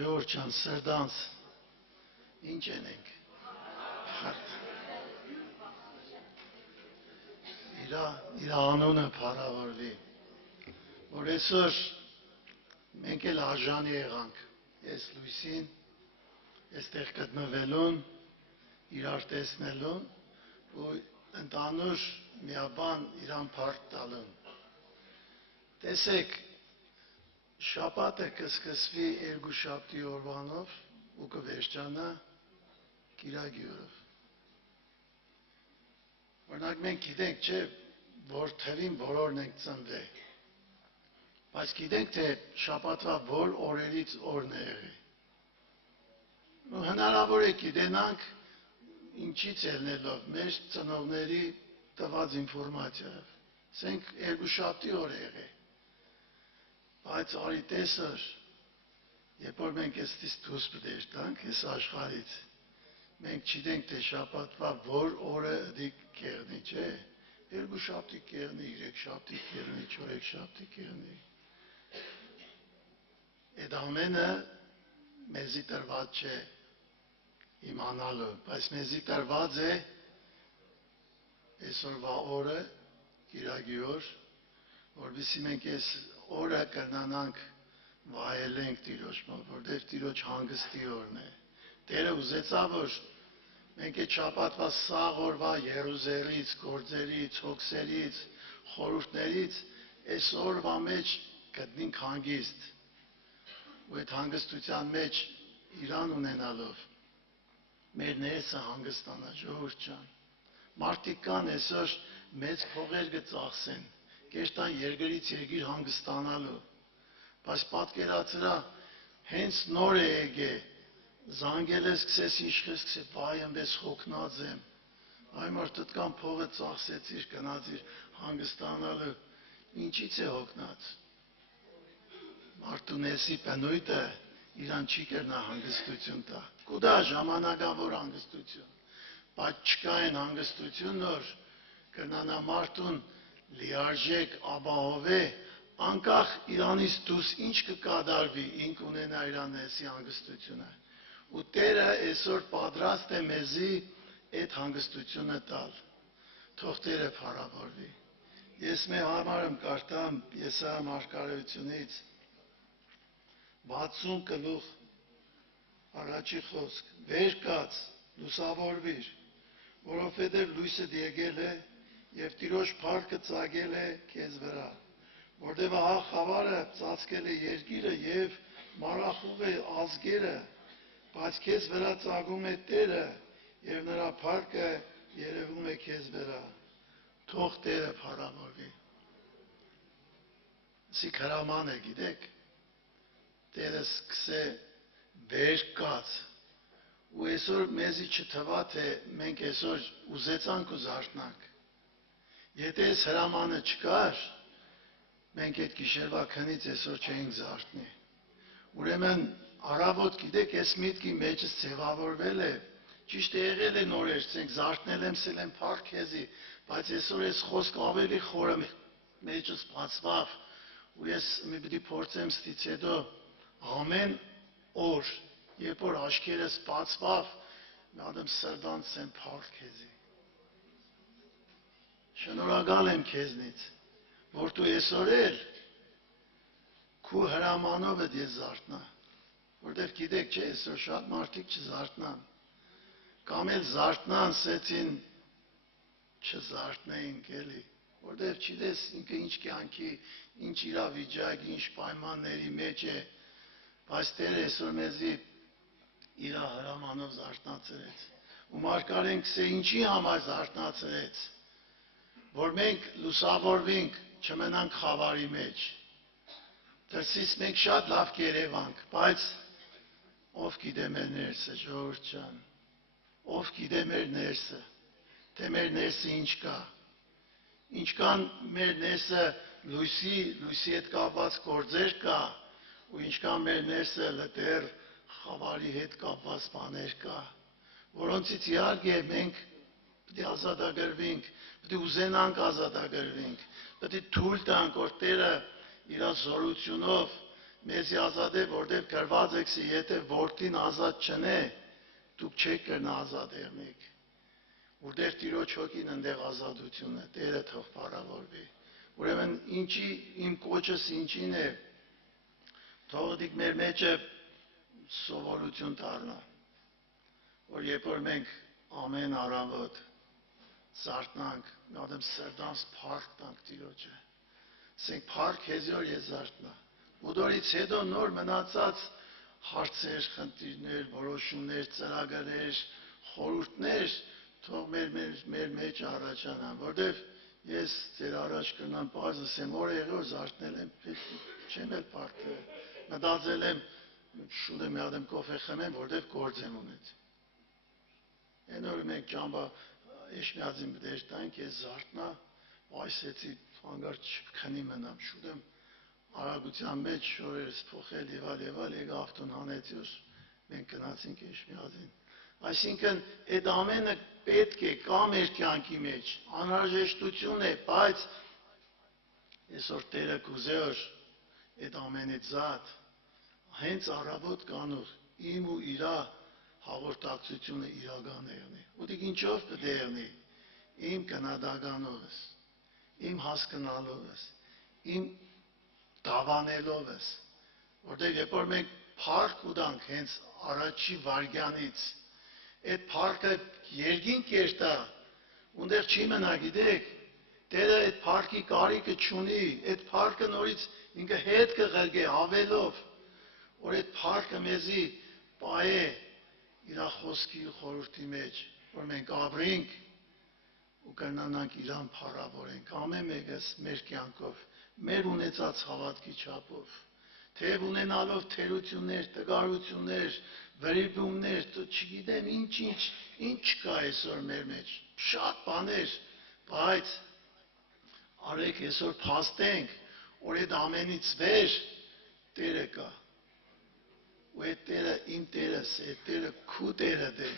Georgian Serdans ինչ ենք հարթ իր անունը փառավորվի որ այսօր մենք էլ արժանի եղանք ես լույսին այստեղ գտնվելուն իրար տեսնելուն ու ընդանուր միաբան իրան փառք տալուն տեսեք շաբաթը կսկսվի երկուշաբթի օրվանով ու կվերջանա Կիրակի օրով օրինակ մենք գիտենք չէ որ թվին բոլորն ենք ծնվել բայց գիտենք թե շաբաթվա որ օրերից օրն է եղել ու հնարավոր է գիտենանք ինչից ելնելով մեր ծնողների տված ինֆորմացիայով ասենք երկուշաբթի օր է եղել բայց արի տեսար երբ որ մենք այստից դուրս բերտանք այս աշխարհից մենք չգիտենք թե շաբաթվա որ օրը կեղնի չէ երկուշաբթի կեղնի երեքշաբթի կեղնի չորեքշաբթի կեղնի այդ ամենը մեզի տրված չէ իմանալու բայց մեզի տրված է այսօրվա օրը Կիրակի օր որովհետեւ մենք այս օրը կնանանք վայելենք Տիրոջով, որտեղ Տիրոջ հանգստի օրն է։ Տերը ուզեցավ որ մենք այդ շաբաթվա սաղ օրվա երուզերից, գործերից, հոգսերից, խորհուրդներից այս օրվա մեջ գտնենք հանգիստ։ Ու այդ հանգստության մեջ իրան ունենալով մեր ներսը հանգստանա ժողովուրդ ջան։ Մարդիկ կան այսօր մեծ փողեր կծախսեն Կեշտան երկրից երկիր հանգստանալու, բայց պատկերացրա հենց նոր է եկե, զանգել ես կսես իշխես կսե, վայ ըմպես հոգնած եմ, այ մարդըտ կան փողը ծախսեցիր, կնացիր հանգստանալու, ինչից է հոգնած, մարդու ներսի բնույթը իրան չի կրնա հանգստություն տա, կուտա ժամանակավոր հանգստություն, բայց չկա են հանգստություն նոր, կրնանա մարդուն լիարժեք ապահովե անկախ իրանից դուրս ինչ կկատարվի ինք ունենա իրան ներսի հանգստությունը ու Տերը այսօր պատրաստ է մեզի այդ հանգստությունը տալ թող Տերը փառավորվի ես մեր համար եմ կարդամ Եսայա մարգարեությունից 60 գլուխ առաջի խոսք վեր կաց լուսավորվիր որովհետև լույսը եկել է Եվ Տիրոջ փառքը ծագել է քեզ վրա, որտեղ ահա խավարը ծածկել է երկիրը եւ մարախուղ է ազգերը, բայց քեզ վրա ծագում է Տերը եւ նրա փառքը երևում է քեզ վրա։ Թող Տերը փառավորվի։ Սի քրաման է, գիտեք։ Տերը սկսե վեր կաց։ Ու այսօր մեզի չթվա թե մենք այսօր ուզեցանք ու զարթնանք։ Եթե այս հրամանը չկար, մենք այդ գիշերվա քնից այսօր չէինք զարթնի։ Ուրեմն առավոտ գիտեք, այս միտքի մեջս ձևավորվել է, ճիշտ է եղել է նորեր, ցենք զարթնել եմ, սել եմ փառք քեզի, բայց այսօր այս խոսքը ավելի խորը մեջս բացվավ, ու ես մի պիտի փորձեմ ստից հետո ամեն օր, երբ որ աչքերս բացվավ, մի հատ սրտանց եմ փառք քեզի։ Շնորհակալ եմ քեզնից, որ դու այսօր էլ քու հրամանով ես զարթնա, որտեղ գիտեք չէ, այսօր շատ մարդիկ չզարթնան, կամ էլ զարթնան, սեցին չզարթնեին էլի, որտեղ չիտես ինքը ինչ կյանքի, ինչ իրավիճակ, ինչ պայմանների մեջ է, բայց Տերը այսօր մեզի իր հրամանով զարթնացրեց, ու մարգարեն կսե ինչի համար զարթնացրեց, որ մենք լուսավորվենք, չմնանք խավարի մեջ, դրսից մենք շատ լավ կերևանք, բայց ով գիտե մեր ներսը, ժողովուրդ ջան, ով գիտե մեր ներսը, թե մեր ներսը ինչ կա, ինչ կան մեր ներսը լույսի հետ կապված գործեր կա, ու ինչ կան մեր ներսը լտեր խավարի հետ կապված բաներ կա, որոնցից իհարկե մենք պետք է ազատագրվենք, պետք է ուզենանք ազատագրվենք, պետք է թույլ տանք, որ Տերը իր զորությունով մեզի ազատ է, որտեղ գրված է, եթե որդին ազատ չնե, դուք չեք կրնա ազատ եղնեք։ Որտեղ Տիրոջ հոգին ընդեղ ազատություն է, Տերը թող փառավորվի։ Ուրեմն ինչի իմ կոչս ինչին է, թող դիք մեր մեջը սովորություն դառնա, որ երբ որ մենք ամեն առավոտ զարթնանք, նադեմ սրտանց փառք տանք Տիրոջը։ Ասենք փառք հեզոր ես զարթնա։ Ուդորից հետո նոր մնացած հարցեր, խնդիրներ, որոշումներ, ծրագրեր, խորհուրդներ թող մեր մեջ առաջանան, որտեղ ես ձեր առաջ կնամ պարզ ասեմ, օր եղոր զարթնել եմ, չեմ էլ փառքել, մտածել եմ, շուտ եմ յադեմ կոֆե խմեմ, որտեղ գործ եմ ունեցել։ Այն որ մենք ճամբա էշմիածին բդերտանք, ես զարթնա, այսեցի հանգարց չքնի մնամ, շուտ եմ արագության մեջ շորերս փոխել եվալ եկա ավտոն հանեցյուս, մենք գնացինք էշմիածին։ Այսինքն այդ ամենը պետք է կա մեր կյանքի մեջ, անհրաժեշտություն է, բայց այսօր Տերը կուզեր այդ ամենից զատ, հենց առավոտ կանող իմ ու իրա հաղորդակցությունը իրական է եղնի։ Ու դիք ինչով պետք է եղնի, իմ կնադականովս, իմ հասկանալովս, իմ դավանելովս, որտեղ երբ որ մենք փառք ուտանք հենց առաջի վարքյանից, այդ փառքը երկինք երթա, ունդեղ չի մնա, գիտեք, Տերը այդ փառքի կարիքը չունի, այդ փառքը նորից ինքը հետ կղրգե ավելով, որ այդ փառքը մեզի պահե իր խոսքի ու խորհրդի մեջ, որ մենք ապրենք ու կրնանանք իրան փառավորենք, ամեն մեկս մեր կյանքով, մեր ունեցած հավատքի չափով, թեև ունենալով թերություններ, տգարություններ, վրիպումներ, չգիտեմ ինչ կա այսօր մեր մեջ, շատ բաներ, բայց արեք այսօր փաստենք, որ այդ ամենից վեր Տերը կա, ու այդ Տերը իմ Տերս է, այդ Տերը քու Տերդ է,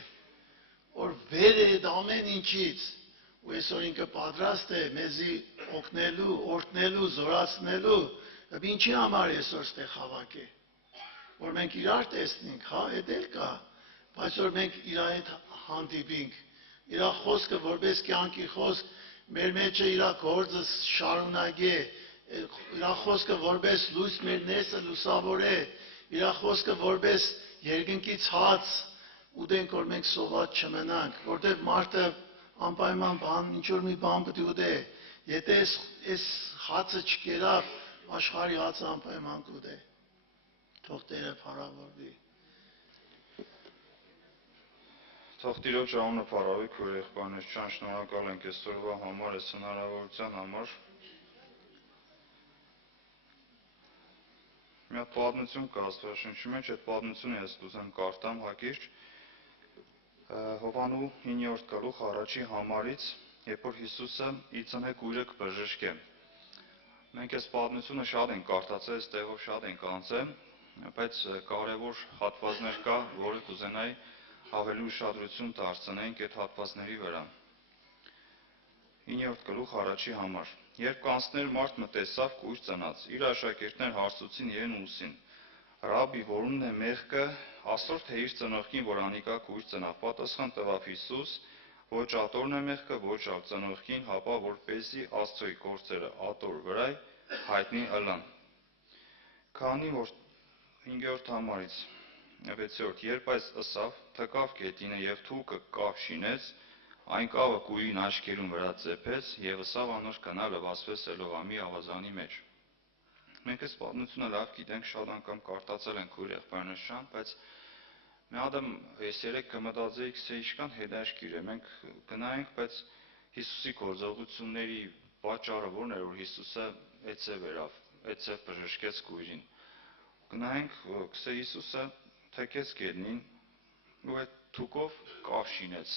որ վեր է այդ ամեն ինչից, ու այսօր ինքը պատրաստ է մեզի օգնելու, օրհնելու, զորացնելու, ինչի համար այսօր ստեղ հավաք է, որ մենք իրար տեսնենք, հա, այդ էլ կա, բայց որ մենք իր հետ հանդիպենք, իր խոսքը որպես կյանքի խոսք, մեր մեջը իր գործը շարունակե, իր խոսքը որպես լույս մեր ներսը լուսավորե, իր խոսքը որպես երկնքից հաց ուտենք, որ մենք սոված չմնանք, որտեղ մարդը անպայման բան, ինչ-որ մի բան պետք է ուտե, եթե այս հացը չկերավ, աշխարհի հացը անպայման կուտե, թող Տերը փառավորվի։ Թող Տիրոջ անունը փառավի քո եղբայրներ, շատ շնորհակալ ենք այսօրվա համար, այս հնարավորության համար։ Մի հատ պատմություն կա Աստվածաշնչի մեջ, այդ պատմությունը ես կուզեմ կարդամ հակիրճ Հովանու 9-րդ գլուխ առաջի համարից, երբ որ Հիսուսը իր ծնե կույրը կբժշկե։ Մենք այս պատմությունը շատ ենք կարդացել, այս տեղով շատ ենք անցել, բայց կարևոր հատվածներ կա, որը կուզենայի ավելի ուշադրություն դարձնենք այդ հատվածների վրա։ 9-րդ գլուխ առաջի համար։ Երբ կանցներ մարդ մտեսավ կույր ծնած, իր աշակերտներ հարցուցին իրեն ու ուսին. Ռաբբի, որումն է մեղքը, ասոր թե իր ծնողքին, որ անիկա կույր ծնավ։ Պատասխան տվավ Հիսուս, ոչ ատորն է մեղքը, ոչ ալ ծնողքին, հապա որպեսզի Աստծոյ գործերը ատոր վրա հայտնի ըլան։ Քանի որ 5-րդ համարից 6-րդ երբ այս ըսավ, թկավ գետինը եւ թուկը կավ շինեց, այն կավը կույրին աչքերուն վրա ծեփեց եւ ըսավ անոր գնա լվացվեց Սելովամի ավազանի մեջ։ Մենք այս պատմությունը լավ գիտենք, շատ անգամ կարդացել ենք քույր եղբայրնշան, բայց մի անգամ ես երեք կմտածեի, ինչքան հետաքրքիր է, մենք գնայինք, բայց Հիսուսի գործողությունների պատճառը ո՞րն էր, որ Հիսուսը այդցև երավ, այդցև բժշկեց կույրին։ Գնայինք, Հիսուսը թեքեց գետնին ու այդ թուկով կավ շինեց։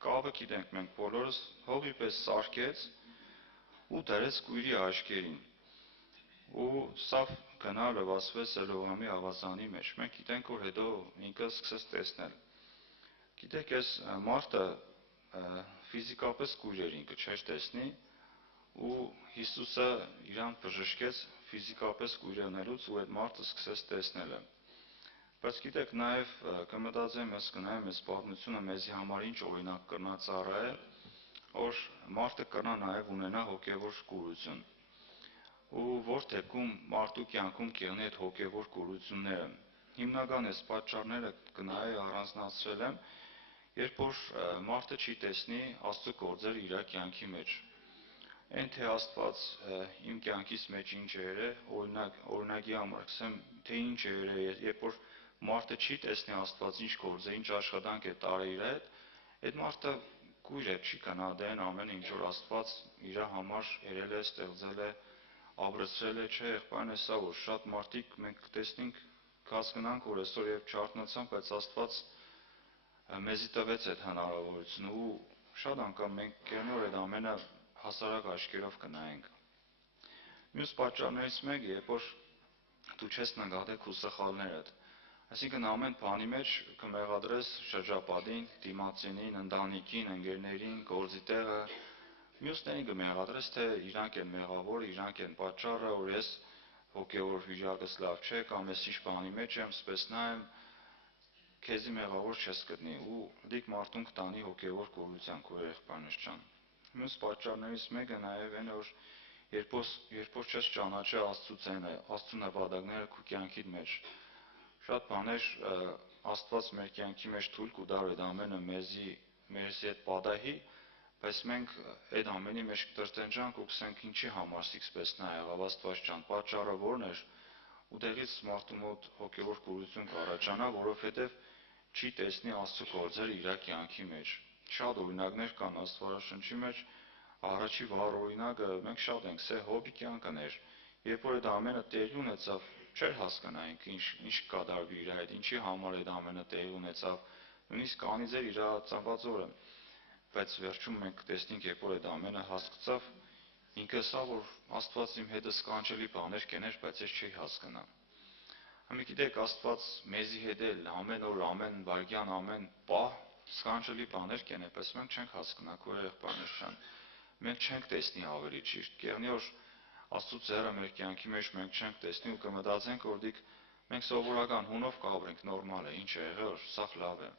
Կավը գիտենք մենք բոլորս հողի պես սարքեց ու դրեց կույրի աչքերին։ Ու սա գնա լվացվեց Սելովամի ավազանի մեջ։ Մենք գիտենք, որ հետո ինքը սկսեց տեսնել։ Գիտեք, այս մարդը ֆիզիկապես կույր էր ինքը չէր տեսնի, ու Հիսուսը իրան բժշկեց ֆիզիկապես կույրենալուց ու այդ մարդը սկսեց տեսնելը։ Բայց գիտեք, նաև կմտածեմ, ես կնայեմ այս պատմությունը մեզի համար ինչ օրինակ կրնա ծառայել, որ մարդը կրնա նաև ունենա հոգևոր կուրություն։ Ու որ դեպքում մարդու կյանքում կեղնի այդ հոգևոր կուրությունները։ Հիմնական այս պատճառները կնայի առանձնացրել եմ, երբ որ մարդը չի տեսնի Աստծո գործերը իր կյանքի մեջ։ Այն թե Աստված իմ կյանքից մեջ ինչ է եղել, օրինակի համար ասեմ, թե ինչ է եղել, երբ որ մարդը չի տեսնի Աստված ինչ գործ է, ինչ աշխատանք է տարել իր հետ, այդ մարդը կույր է, չի կնադեն ամեն ինչ որ Աստված իր համար երել է, ստեղծել է, ապրեցրել է, չէ, եղբայրն է սա, որ շատ մարդիկ մենք տեսնենք, կհասկանանք, որ այսօր երբ չարթնացան, բայց Աստված մեզի տվեց այդ հնարավորությունը ու շատ անգամ մենք կերնոր այդ ամենը հասարակ աչքերով կնայենք։ Մյուս պատճառներից մեկը, երբ որ դու չես նկատել քո սխալներդ, այսինքն ամեն բանի մեջ կմեղադրես շրջապատին, դիմացինին, ընտանիքին, ընկերներին, գործի տեղը, մյուսներին կմեղադրես, թե իրանք են մեղավոր, իրանք են պատճառը, որ ես հոգևոր վիճակս լավ չէ, կամ ես ինչ բանի մեջ եմ, սպեսնա եմ, քեզի մեղավոր չես գտնի ու լիք մարդուն կտանի հոգևոր կուրության քո եղբայրնս ջան։ Մյուս պատճառներից մեկը նաև այն է, որ երբ որ չես ճանաչել Աստծո ցենը, Աստծո նպատակները քո կյանքի մեջ, շատ բաներ Աստված մեր կյանքի մեջ թույլ կտա այդ ամենը մեզի հետ պատահի, բայց մենք այդ ամենի մեջ կտրտնջանք ու կսենք ինչի համար սիքսպես նա եղավ Աստված ջան, պատճառը ո՞րն էր, ու դեղից մարդու մոտ հոգևոր կուրություն կառաջանա, որովհետև չի տեսնի Աստծո գործերը իր կյանքի մեջ։ Շատ օրինակներ կան Աստվածաշնչի մեջ, առաջի վառ օրինակը մենք շատ ենք, սե Հոբի կյանքն էր, երբ որ այդ ամենը տեղի ունեցավ, չէր հասկանայինք ինչ կատարվի իր հետ, ինչի համար այդ ամենը տեղի ունեցավ, նույնիսկ կանիձեր իր ծնված օրը, բայց վերջում մենք տեսնենք, երբ որ այդ ամենը հասկացավ, ինքը սա որ Աստված իմ հետ սքանչելի բաներ կեներ, բայց ես չի հասկանա։ Համի գիտեք, Աստված մեզի հետ էլ ամեն օր, ամեն վայրկյան, ամեն պահ սքանչելի բաներ կենե, բայց մենք չենք հասկանա քո եղբայրնս ջան։ Մենք չենք տեսնի ավելի ճիշտ, կեղնի որ Աստծո ձեռը մեր կյանքի մեջ մենք չենք տեսնի ու կմտածենք, որ դիք մենք սովորական հունով կապրենք, նորմալ է, ինչ է եղել, սա լավ է։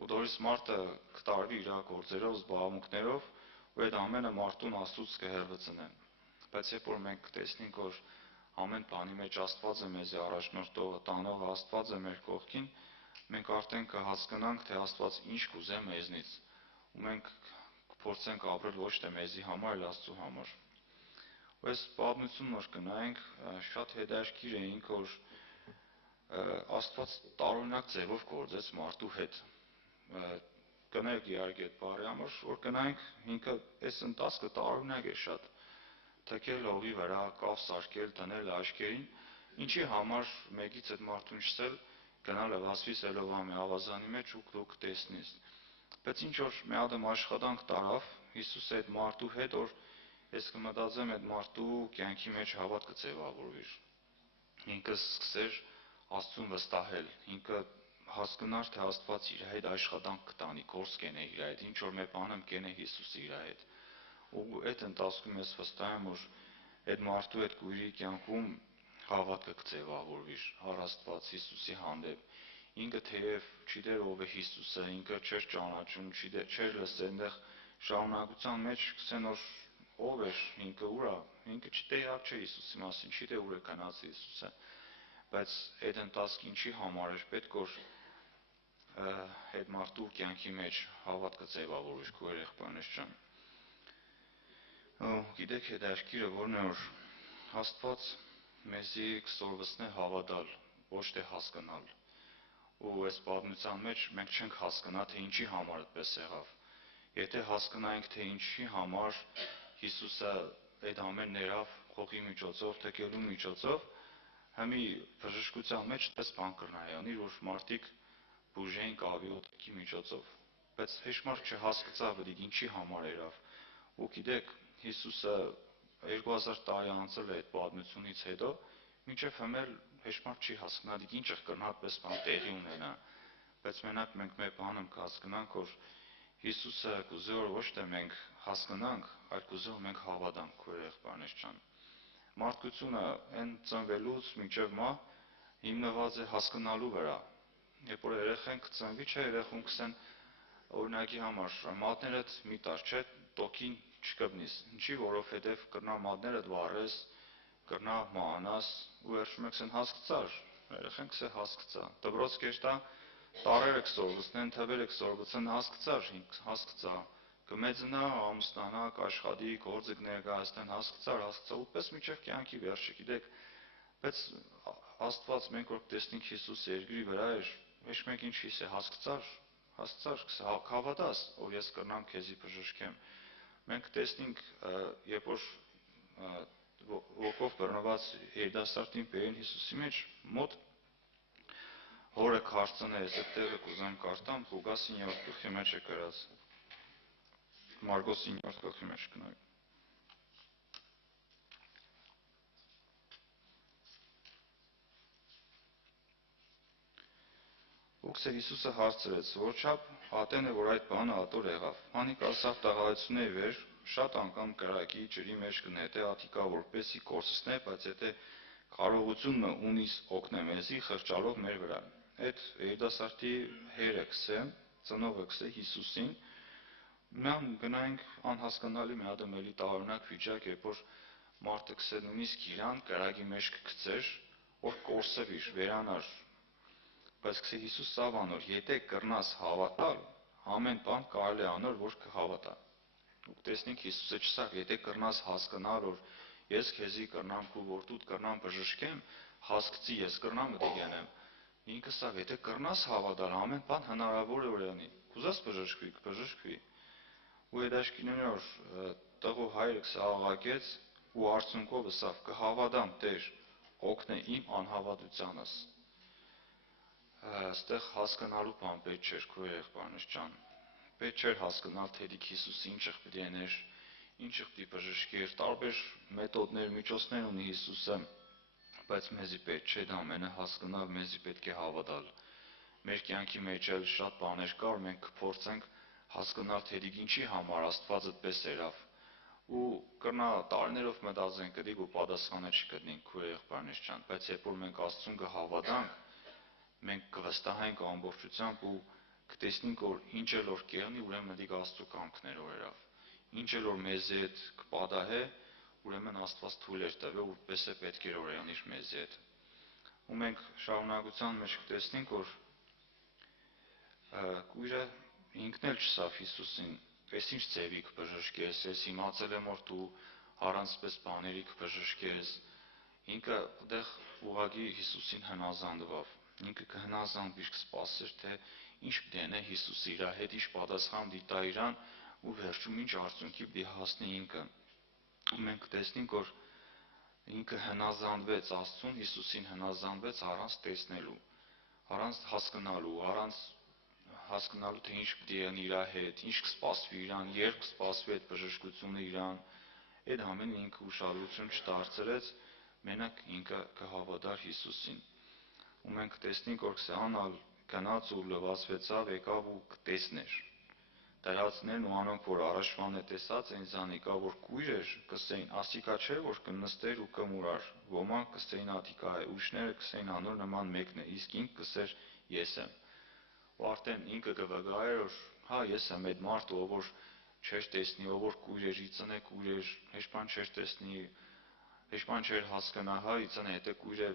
Ու դորից մարդը կտարվի իր գործերով, զբաղմունքներով, ու այդ ամենը մարդուն Աստծուց կհեռվցնեն։ Բայց երբ որ մենք տեսնենք, որ ամեն բանի մեջ Աստված է մեզի առաջնորդողը, տանողը Աստված է մեր կողքին, մենք արդեն կհասկանանք, թե Աստված ինչ կուզե մեզնից, ու մենք կփորձենք ապրել ոչ թե մեզի համար, այլ Աստծո համար։ Ու այս պատմությունն որ կնայենք, շատ հետաքրքիր է ինքը, որ Աստված տարօրինակ ձևով գործեց մարդու հետ։ Կներեք իհարկե այդ բառի համար, որ կնայենք ինքը այս ընթացքը տարօրինակ է շատ։ Թքել հողի վրա, կավ սարքել, դնել աչքերին, ինչի համար մեկից այդ մարդուն շսել, գնալ վասվի Սելովամի ավազանի մեջ ու դու կտեսնես։ Բայց ինչ որ մի հատ աշխատանք տարավ Հիսուսը այդ մարդու հետ, որ ես կմտածեմ այդ մարդու կյանքի մեջ հավատ կձևավորվի։ Ինքը սկսեր Աստծուն վստահել, ինքը հասկանար, թե Աստված իր հետ աշխատանք կտանի, գործ կենե իր հետ, ինչ որ մի բան կենե Հիսուսը իր հետ։ Ու այդ ընթացքում ես վստահ եմ, որ այդ մարդու այդ քույրի կյանքում հավատքը կձևավորվի առ Աստված Հիսուսի հանդեպ։ Ինքը թեև չգիտեր ով է Հիսուսը, ինքը չէր ճանաչում, չէր լսել այնտեղ շարունակության մեջ կսեն որ ով էր, ինքը ուր է, ինքը չտեղյակ չէ Հիսուսի մասին, չգիտե ուր է գնաց Հիսուսը։ Բայց այդ ընթացքը ինչի համար էր պետք որ այդ մարդու կյանքի մեջ հավատքը ձևավորվի քո եղբայրնս ջան։ Գիտեք հետաքրքիրը որն է որ Աստված մեզի կսորվեցնե հավատալ, ոչ թե հասկանալ։ Ու այս պատմության մեջ մենք չենք հասկանա, թե ինչի համար այդպես եղավ։ Եթե հասկանայինք, թե ինչի համար Հիսուսը այդ ամենն ներավ խողի միջոցով, թքելու միջոցով, համի բժշկության մեջ դες բան կրնայանի, որ մարդիկ բուժեին կավի օդի միջոցով։ Բայց հեշտմար չհասկացա, որ ինչի համար երավ։ Ու գիտեք, Հիսուսը 2000 տարի անցել է այդ պատմությունից հետո, մինչև հիմա հեշտմար չի հասկանա, դիք ինչ կրնա այդպես բան տեղի ունենա։ Բայց մենակ մենք մեր բանը կհասկանանք, որ Հիսուսը կուզե որ ոչ թե մենք հասկանանք, այլ կուզե որ մենք հավատանք, քույր եղբայրներ ջան։ Մարդկությունը այն ծնվելուց մինչև մահ հիմնված է հասկանալու վրա։ Երբ որ երեխենք ծնվի, չէ, երեխուն կսեն օրինակի համար մատներդ մի տար, չէ, տոկին չկպնիս։ Ինչի, որովհետև կրնա մատներդ վառես, կրնա մանաս, ու վերջում եք սեն հասկացար, երեխենք սե հասկացա։ Դբրոց կեշտա տարեր եք սորգցնեն, թվեր եք սորգցնեն, հասկացա, կմեծնա, ամուսնանա, կաշխատի, գործը կներկայացնեն, հասկացար, ուտպես միջև կյանքի վերջը, գիտեք, բայց Աստված մենք որ տեսնենք Հիսուս երկրի վրա էր, ոչ մեկ ինչի է հասկացար, հավատաս, որ ես կրնամ քեզի բժշկեմ։ Մենք տեսնենք, երբ որ ոգով բռնված երիտասարդին բերին Հիսուսի մեջ, մոտ հորը քարծն է, ես այդ տեղը կուզեմ կարդամ, Լուկաս 9-րդ գլխի մեջ է գրած, Մարգոս 9-րդ գլխի մեջ կնայ։ Ուքսեր Հիսուսը հարցրեց, որչափ ատեն է, որ այդ բանը ատոր եղավ։ Հանիկա սավ տաղայությունների վեր, շատ անգամ կրակի ջրի մեջ կնետե ատիկա, որպեսի կորսսնե, բայց եթե կարողությունը ունիս օգնե մեզի խրճալով մեր վրա։ Այդ երիտասարդի հերը կսե, ծնողը կսե Հիսուսին, Ման գնայինք անհասկանալի մի հատ էլի տարօրինակ վիճակ, երբ որ մարդը կսե նույնիսկ իրան կրակի մեջ կգցեր, որ կորսվիր, վերանար։ Բայց կսե Հիսուս սավ անոր, եթե կրնաս հավատալ, ամեն բան կարելի է անոր, որ կհավատա։ Ու տեսնենք Հիսուսը չսավ, եթե կրնաս հասկանալ, որ ես քեզի կրնամ քու որդուդ կրնամ բժշկեմ, հասկացի ես կրնամ դիգենեմ։ Ինքը սավ, եթե կրնաս հավատալ, ամեն բան հնարավոր է որ անի։ Կուզես բժշկվի, կբժշկվի։ Ու այդ աշկինոր տղու հայրը սա աղակեց ու արցունքով սավ կհավատամ Տեր, օգնե իմ անհավատությանս։ Այստեղ հասկանալու բան պետք չէր քո եղբայրնս ջան։ Պետք չէր հասկանալ թե Հիսուսը ինչը պետք է աներ, ինչը պետք է բժշկեր, տարբեր մեթոդներ, միջոցներ ունի Հիսուսը, բայց մեզի պետք չէ դա ամենը հասկանալ, մեզի պետք է հավատալ։ Մեր կյանքի մեջ էլ շատ բաներ կար, մենք կփորձենք հասկանալ թե ինչի համար Աստված այդպես երավ։ Ու կրնա տարիներով մտածենք դիք ու պատասխանը չգտնենք քո եղբայրնս ջան, բայց երբ որ մենք Աստծուն կհավատանք, մենք կվստահենք ամբողջությամբ ու կտեսնենք, որ ինչ էլ որ կեղնի, ուրեմն դիք Աստծո կամքներ օրերավ։ Ինչ էլ որ մեզ հետ կպատահե, ուրեմն Աստված թույլ էր տվել, որպես է պետք էր օրյանիր մեզ հետ։ Ու մենք շարունակության մեջ կտեսնենք, որ քույրը ինքն էլ չսավ Հիսուսին, ես ինչ ձևի կբժշկես, ես իմացել եմ, որ դու առանցպես բաների կբժշկես։ Ինքը այդեղ ուղղակի Հիսուսին հնազանդվավ։ Ինքը կհնազանդվի, կսպասեր, թե ինչ պետք է անե Հիսուսը իր հետ, ինչ պատասխան դիտա իրան ու վերջում ինչ արդյունքի պետք է հասնի ինքը։ Ու մենք տեսնենք, որ ինքը հնազանդվեց Աստծուն, Հիսուսին հնազանդվեց առանց տեսնելու, առանց հասկանալու, առանց հասկանալու թե ինչ պետք է անի իր հետ, ինչ կսպասվի իրան, երբ կսպասվի այդ բժշկությունը իրան։ Այդ ամենը ինքը ուշադրություն չդարձրեց, մենակ ինքը կհավատար Հիսուսին։ Ու մենք տեսնենք, որ Քսեանալ գնաց ու լվացվեցավ, եկավ ու կտեսներ։ Դրածներն ու անոնք, որ առաջվան է տեսած էին զան եկավ, որ կույր էր, կսեին, ասիկա չէ, որ կնստեր ու կմուրար։ Ոմանք կսեին ատիկա է, ուրիշները կսեին անոր նման մեկն է, իսկ ինք կսեր ես եմ։ Ու արդեն ինքը կվգայեր, որ հա ես եմ այդ մարդը, ով որ չէր տեսնի, ով որ կույր էր, իծնե կույր էր, հեչ բան չէր տեսնի, հեչ բան չէր հասկանա, հա իծնե եթե կույր է,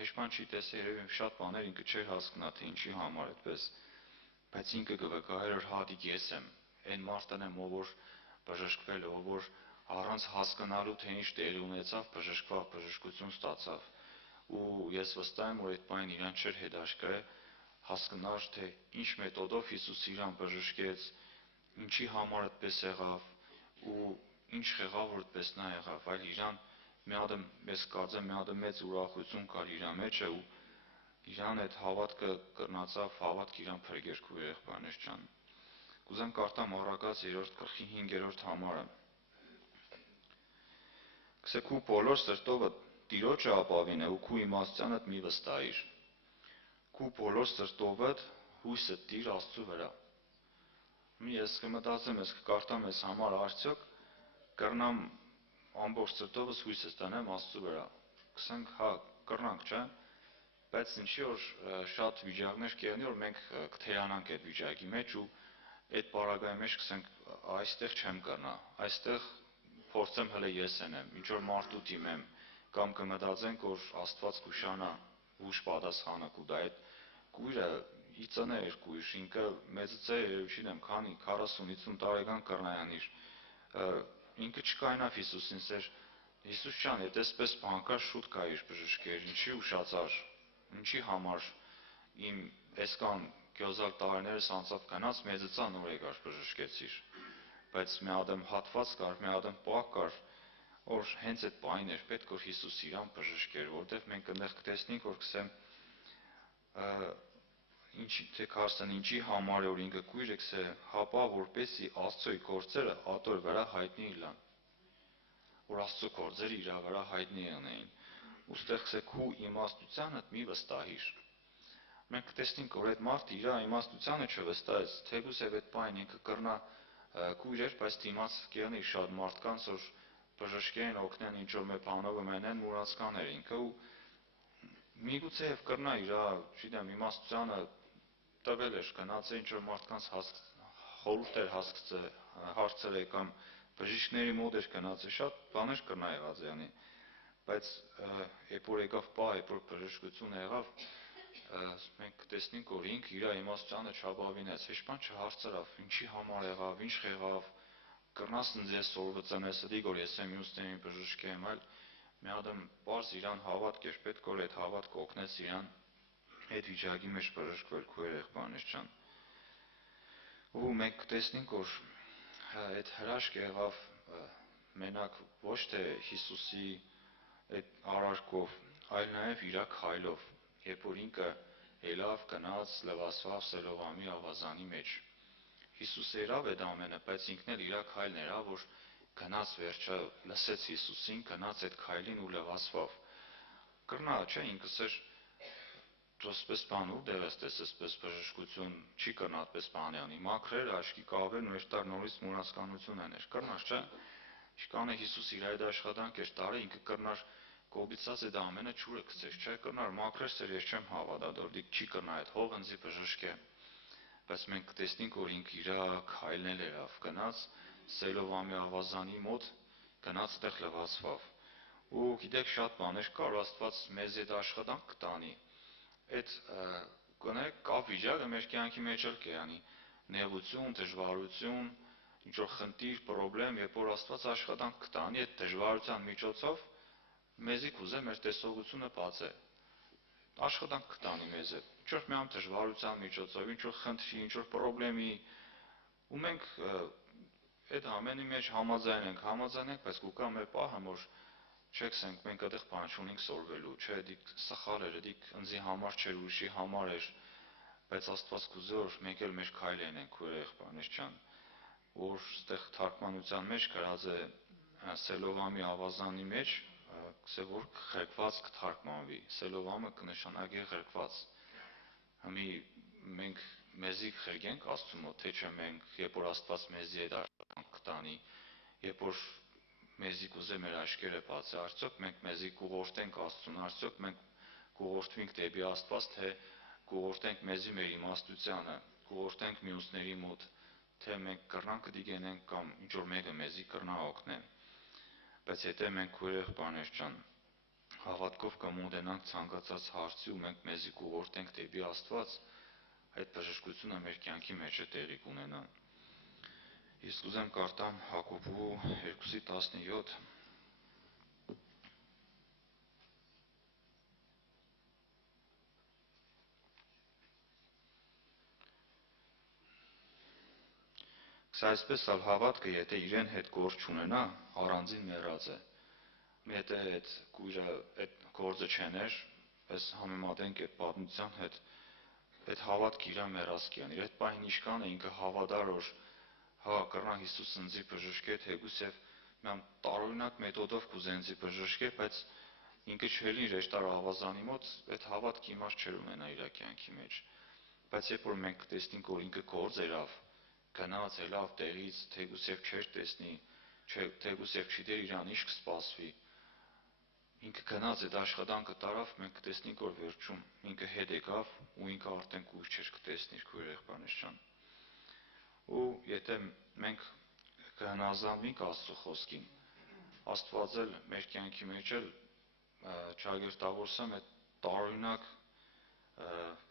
հեչ բան չի տեսել, երևի շատ բաներ ինքը չէր հասկանա, թե ինչի համար այդպես, բայց ինքը կվկայեր, որ հա դիք ես եմ, այն մարդն եմ, ով որ բժշկվել է, ով որ առանց հասկանալու թե ինչ տեղի ունեցավ, բժշկվավ, բժշկություն ստացավ։ Ու ես վստահ եմ, որ այդ բանը իրան չէր հետաքրքրել հասկանալ, թե ինչ մեթոդով Հիսուս իրան բժշկեց, ինչի համար այդպես եղավ ու ինչ եղավ, որ այդպես նա եղավ, այլ իրան մի հատ ես կարծեմ մի հատ մեծ ուրախություն կար իր մեջ ու իրան այդ հավատքը կրնացավ, հավատք իրան փրկեր քո եղբայրնս ջան։ Կուզեմ կարդամ Առակաց 3-րդ գլխի 5-րդ համարը։ Գսե քու բոլոր սրտովը Տիրոջը ապավինե ու քու իմաստությանդ մի վստահիր։ Քու բոլոր սրտովդ հույսը տիր Աստծու վրա։ Ես կմտածեմ, ես կկարտամ ես համար արդյոք կրնամ ամբողջ սրտովս հույսս տնեմ Աստծո վրա։ Կսենք, հա, կրնանք, չէ՞։ Բայց ինչի որ շատ վիճակներ կեղնի, որ մենք կթերանանք այդ վիճակի մեջ ու այդ պարագայի մեջ կսենք, այստեղ չեմ կրնա, այստեղ փորձեմ հələ ես ենեմ, ինչ որ մարդու դիմեմ, կամ կմտածենք, որ Աստված կուշանա ուշ պատասխանը կուտա, այդ կույրը ի ծնե էր կույր, ինքը մեծը երևի չգիտեմ, քանի 40-50 տարեկան կռնայանիր, ինքը չկայնավ Հիսուսին սեր, Հիսուս ջան, եթե այսպես բան կար, շուտ կայիր բժշկեր, ինչի ուշացար, ինչի համար իմ այսքան գյոզալ տարիներս անցավ գնաց, մեծծա նոր եկար բժշկեցիր, բայց մի ադեմ հատված կար, մի ադեմ պահ կար, որ հենց այդ պահին էր պետք որ Հիսուս իրան բժշկեր, որտեղ մենք այնտեղ կտեսնենք, որ կսեմ թե կարծեն ինչի համար է որ ինքը կույրը կսե հապա որպեսի Աստծոյի գործերը ատոր վրա հայտնի իլան, որ Աստծո գործերը իր վրա հայտնի եղնեին, ուստեղ կսե քու իմաստությանդ մի վստահիր, մենք կտեսնենք, որ այդ մարդը իր իմաստությանը չվստահեց, թեկուզև այդ պահին ինքը կրնա կույր էր, բայց դիմաց կեղնի շատ մարդկանց, որ բժշկեն, օգնեն, ինչ որ մեր բանով մենեն, մուրացկաներ ինքը ու միգուցեև կրնա իր, չգիտեմ, իմաստությանը տվել էր, գնաց է ինչ որ մարդկանց խորհուրդ էր հարցրել կամ բժիշկների մոտ էր գնաց, շատ բաներ կրնա եղած եղանի, բայց երբ որ եկավ պահ, երբ որ բժշկություն եղավ, մենք տեսնենք, որ ինքը իր իմաստությանը չապավինեց, հեչ բան չհարցրավ, ինչի համար եղավ, ինչ եղավ, կրնաս ինձ ես սորվծնես, դի որ ես եմ մյուսներին բժշկեմ, այլ մի ադեմ պարզ իրան հավատք էր, պետք որ այդ հավատքը օգնեց իրան այդ վիճակի մեջ բժշկվել քո երեխաներ ջան։ Ու մենք կտեսնենք, որ այդ հրաշքը եղավ մենակ ոչ թե Հիսուսի այդ արարքով, այլ նաև իր քայլով, երբ որ ինքը ելավ գնաց լվացավ Սելովամի ավազանի մեջ։ Հիսուսը երավ այդ ամենը, բայց ինքն էլ իր քայլն երավ, որ գնաց վերջը լսեց Հիսուսին, գնաց այդ քայլին ու լվացավ։ Կրնա, չէ, ինքս էր դու ասես բան ու դերս տեսես բժշկություն չի կրնա այդպես բան անի մաքրեր աչքի կավեր նույնիսկ նորից մուրացկանություն են կրնար չէ ինչքան է Հիսուս իր այդ աշխատանք էր տարը ինքը կրնար կոբիցած այդ ամենը ճուրը գցեր չէ կրնար մաքրեր սեր ես չեմ հավատա որ դիք չի կրնա այդ հող ընձի բժշկե բայց մենք տեսնենք որ ինքը իր քայլնել երավ գնաց Սելովամի ավազանի մոտ գնաց տեղ լվացավ ու գիտեք շատ բաներ կար Աստված մեզ այդ աշխատանք կտանի այդ կներեք կա վիճակը մեր կյանքի մեջ էլ կյանի նեղություն, դժվարություն, ինչ որ խնդիր, խնդրեմ, երբ որ Աստված աշխատանք կտանի այդ դժվարության միջոցով մեզի կուզե մեր տեսողությունը բացե աշխատանք կտանի մեզ այդ ինչ որ մի ամ դժվարության միջոցով, ինչ որ խնդրի, ինչ որ խնդրեմի ու մենք այդ ամենի մեջ համաձայնենք, բայց կուկա մեր պահը որ չեքսենք մենք այդտեղ բան չունենք սորվելու, չէ, դիք սխալ էր, դիք ինձի համար չէր, ուրիշի համար էր, բայց Աստված կուզե որ մենք էլ մեր քայլ ենենք քո երեխաներ ջան, որ այդտեղ թարգմանության մեջ գրած է Սելովամի ավազանի մեջ, գսե որ ղրկված կթարգմանվի, Սելովամը կնշանակի ղրկված։ Համի մենք մեզի ղրկենք Աստծու մոտ, թե չէ մենք, երբ որ Աստված մեզի այդ աշխատանք կտանի, երբ որ մեզի կուզե մեր աչքերը բացի, արդյոք մենք մեզի կուղորտենք Աստծուն, արդյոք մենք կուղորտվենք դեպի Աստված, թե կուղորտենք մեզի մեր իմաստությանը, կուղորտենք մյուսների մոտ, թե մենք կռնանք դիգենենք կամ ինչ որ մեկը մեզի կռնա օգնեն։ Բայց եթե մենք քո երեխաներ ջան հավատքով կմոտենանք ցանկացած հարցի ու մենք մեզի կուղորտենք դեպի Աստված, այդ բժշկությունը մեր կյանքի մեջ է տեղի կունենա։ Ես կուզեմ կարդամ Հակոբու 2:17 Սա այսպես ալ հավատքը, եթե իրեն հետ գործ չունենա, առանձին մեռած է։ Եթե այդ կույրը այդ գործը չեներ, այս համեմատենք այդ պատմության հետ, այդ հավատքը իրա մեռած կյանիր։ Այդ պահին ինչքան է ինքը հավատար որ հա կռնա Հիսուս ինձի բժշկե, թեկուզև մամ տարօրինակ մեթոդով կուզե ինձի բժշկե, բայց ինքը չելիր էշտար ավազանի մոտ, այդ հավատքի իմաստ չէր ունենա իր կյանքի մեջ։ Բայց երբ որ մենք տեսնենք որ ինքը գործ երավ գնաց ելավ տեղից, թեկուս եւ չէր տեսնի, թեկուս եւ չգիտեր իրան ինչ կսպասվի։ Ինքը գնաց այդ աշխատանքը տարավ, մենք կտեսնենք, որ վերջում ինքը հետ եկավ ու ինքը արդեն կույր չէր կտեսնի իր քույր եղբայրնից ջան։ Ու եթե մենք կհնազանդվենք Աստծո խոսքին, Աստված էլ մեր կյանքի մեջ էլ չագերտավորսամ այդ տարօրինակ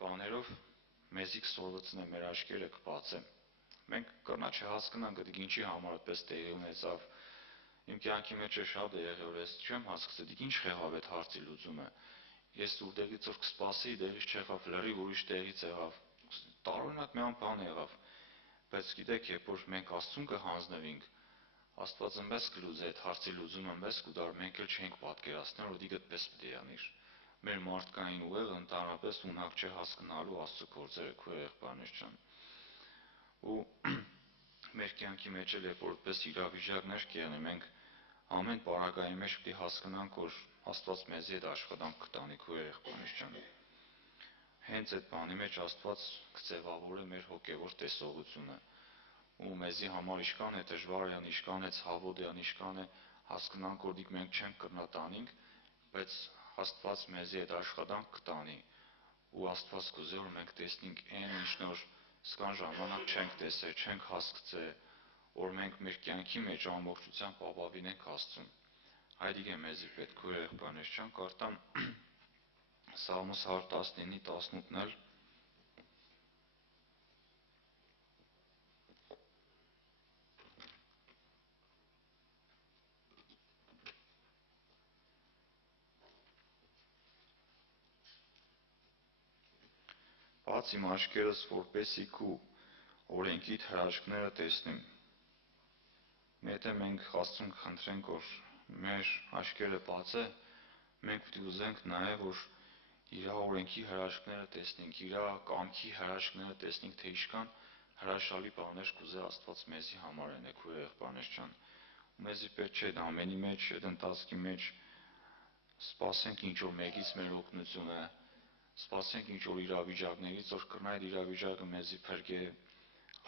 բաներով մեզի կսորվեցնե, մեր աչքերը կբացե։ Մենք կրնա չհասկանանք դա ինչի համար այդպես տեղի ունեցավ։ Իմ կյանքի մեջ է շատ է եղել, որ ես չեմ հասկացել, ինչ եղավ այդ հարցի լուծումը։ Ես որտեղից որ կսպասեի, դեղից չեղավ, լրիվ ուրիշ տեղից եղավ։ Տարօրինակ մի բան եղավ։ Բայց գիտեք, երբ որ մենք Աստծուն կհանձնվենք, Աստված այնպես կլուծի այդ հարցի լուծումը, այնպես կդար, մենք էլ չենք պատկերացնել, որ դիգ այդպես պետք է անիր։ Մեր մարդկային ուղեղը ընդհանրապես ունակ չէ հասկանալու Աստծո գործերը քույր եղբայրներ ջան։ Ու մեր կյանքի մեջ էլ երբ որ այդպես իրավիճակներ կյանի, մենք ամեն պարագայի մեջ պետք է հասկանանք, որ Աստված մեզի այդ աշխատանք կտանի քույր եղբայրներ ջան։ Հենց այդ բանի մեջ Աստված կձևավորի մեր հոգևոր տեսողությունը ու մեզի համար իշքան է դժվար է, իշքան է ցավոտ է, իշքան է հասկանանք, որ դիք մենք չենք կրնա տանենք, բայց Աստված մեզի այդ աշխատանք կտանի ու Աստված կուզե որ մենք տեսնենք այն ինչ նոր սկան ժամանակ չենք տեսել, չենք հասկացել, որ մենք մեր կյանքի մեջ ամբողջությամբ ապավինենք Աստծուն։ Այդ է մեզի պետք քույր եղբայրներ ջան, կարդամ Սաղմոս 119-ի 18-ն էլ բաց իմ աչքերս, որպեսի քու օրենքիդ հրաշքները տեսնեմ։ Եթե մենք Աստծուն խնդրենք, որ մեր աչքերը բացե, մենք պետք է ուզենք նաև, որ իր օրենքի հրաշքները տեսնենք, իր կամքի հրաշքները տեսնենք, թե ինչքան հրաշալի բաներ կուզե Աստված մեզի համար անե քույր եղբայրներ ջան։ Մեզի պետք չէ դա ամենի մեջ, այդ ընթացքի մեջ սպասենք ինչ որ մեկից մեր օգնությունը, սպասենք ինչ որ իրավիճակներից, որ կրնա այդ իրավիճակը մեզի փրկե,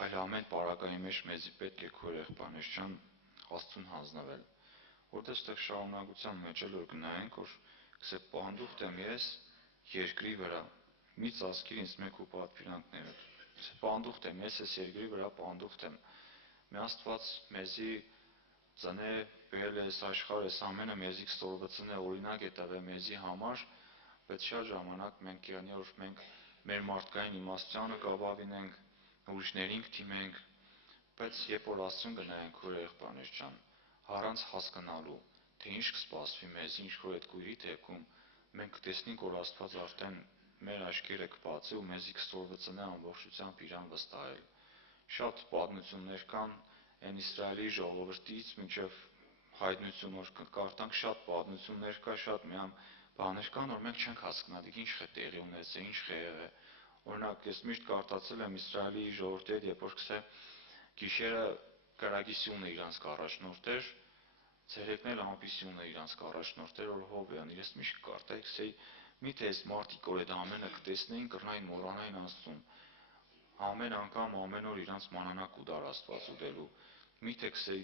այլ ամեն պարագայի մեջ մեզի պետք է քույր եղբայրներ ջան Աստծուն հանձնվել։ Որտեղ ստեղ շարունակության մեջ էլ որ գնայինք, որ գսե պանդուխտ եմ ես երկրի վրա, մի ծածկիր ինձ մեկ ու պատվիրանքները։ Պանդուխտ եմ ես այս երկրի վրա, պանդուխտ եմ։ Մի Աստված մեզի ծնե, բերել է այս աշխարհ, այս ամենը մեզի կստորվեցնե, օրինակ է տվել մեզի համար, բայց շատ ժամանակ մենք կյանի որ մենք մեր մարդկային իմաստությանը կապավինենք, ուրիշներին կդիմենք, բայց երբ որ Աստծուն գնայինք քույր եղբայրներ ջան, առանց հասկանալու, թե ինչ կսպասվի մեզ, ինչ որ այդ քույրի դեպքում, մենք կտեսնենք, որ Աստված արդեն մեր աչքերը կբացի ու մեզի կստորվեցնե ամբողջությամբ իրան վստահել։ Շատ պատմություններ կան այն Իսրայելի ժողովրդից մինչև հայտնություն որ կարդանք, շատ պատմություններ կա, շատ միամ բաներ կան, որ մենք չենք հասկանա, դիք ինչ է տեղի ունեցել, ինչ է եղել։ Օրինակ, ես միշտ կարդացել եմ Իսրայելի ժողովրդի հետ, երբ որ սկսե գիշերը կրակի սյունը իրանց կառաջնորդեր, ցերեկն էլ ամպի սյունը իրանց կառաջնորդեր, որ հով են։ Ես միշտ կարդայի, գսեի, միթե այս մարդիկ որ այդ ամենը կտեսնեին, կռնային մոռանային Աստծուն։ Ամեն անգամ, ամեն օր իրանց մանանակ ուդար Աստված ուտելու։ Միթե գսեի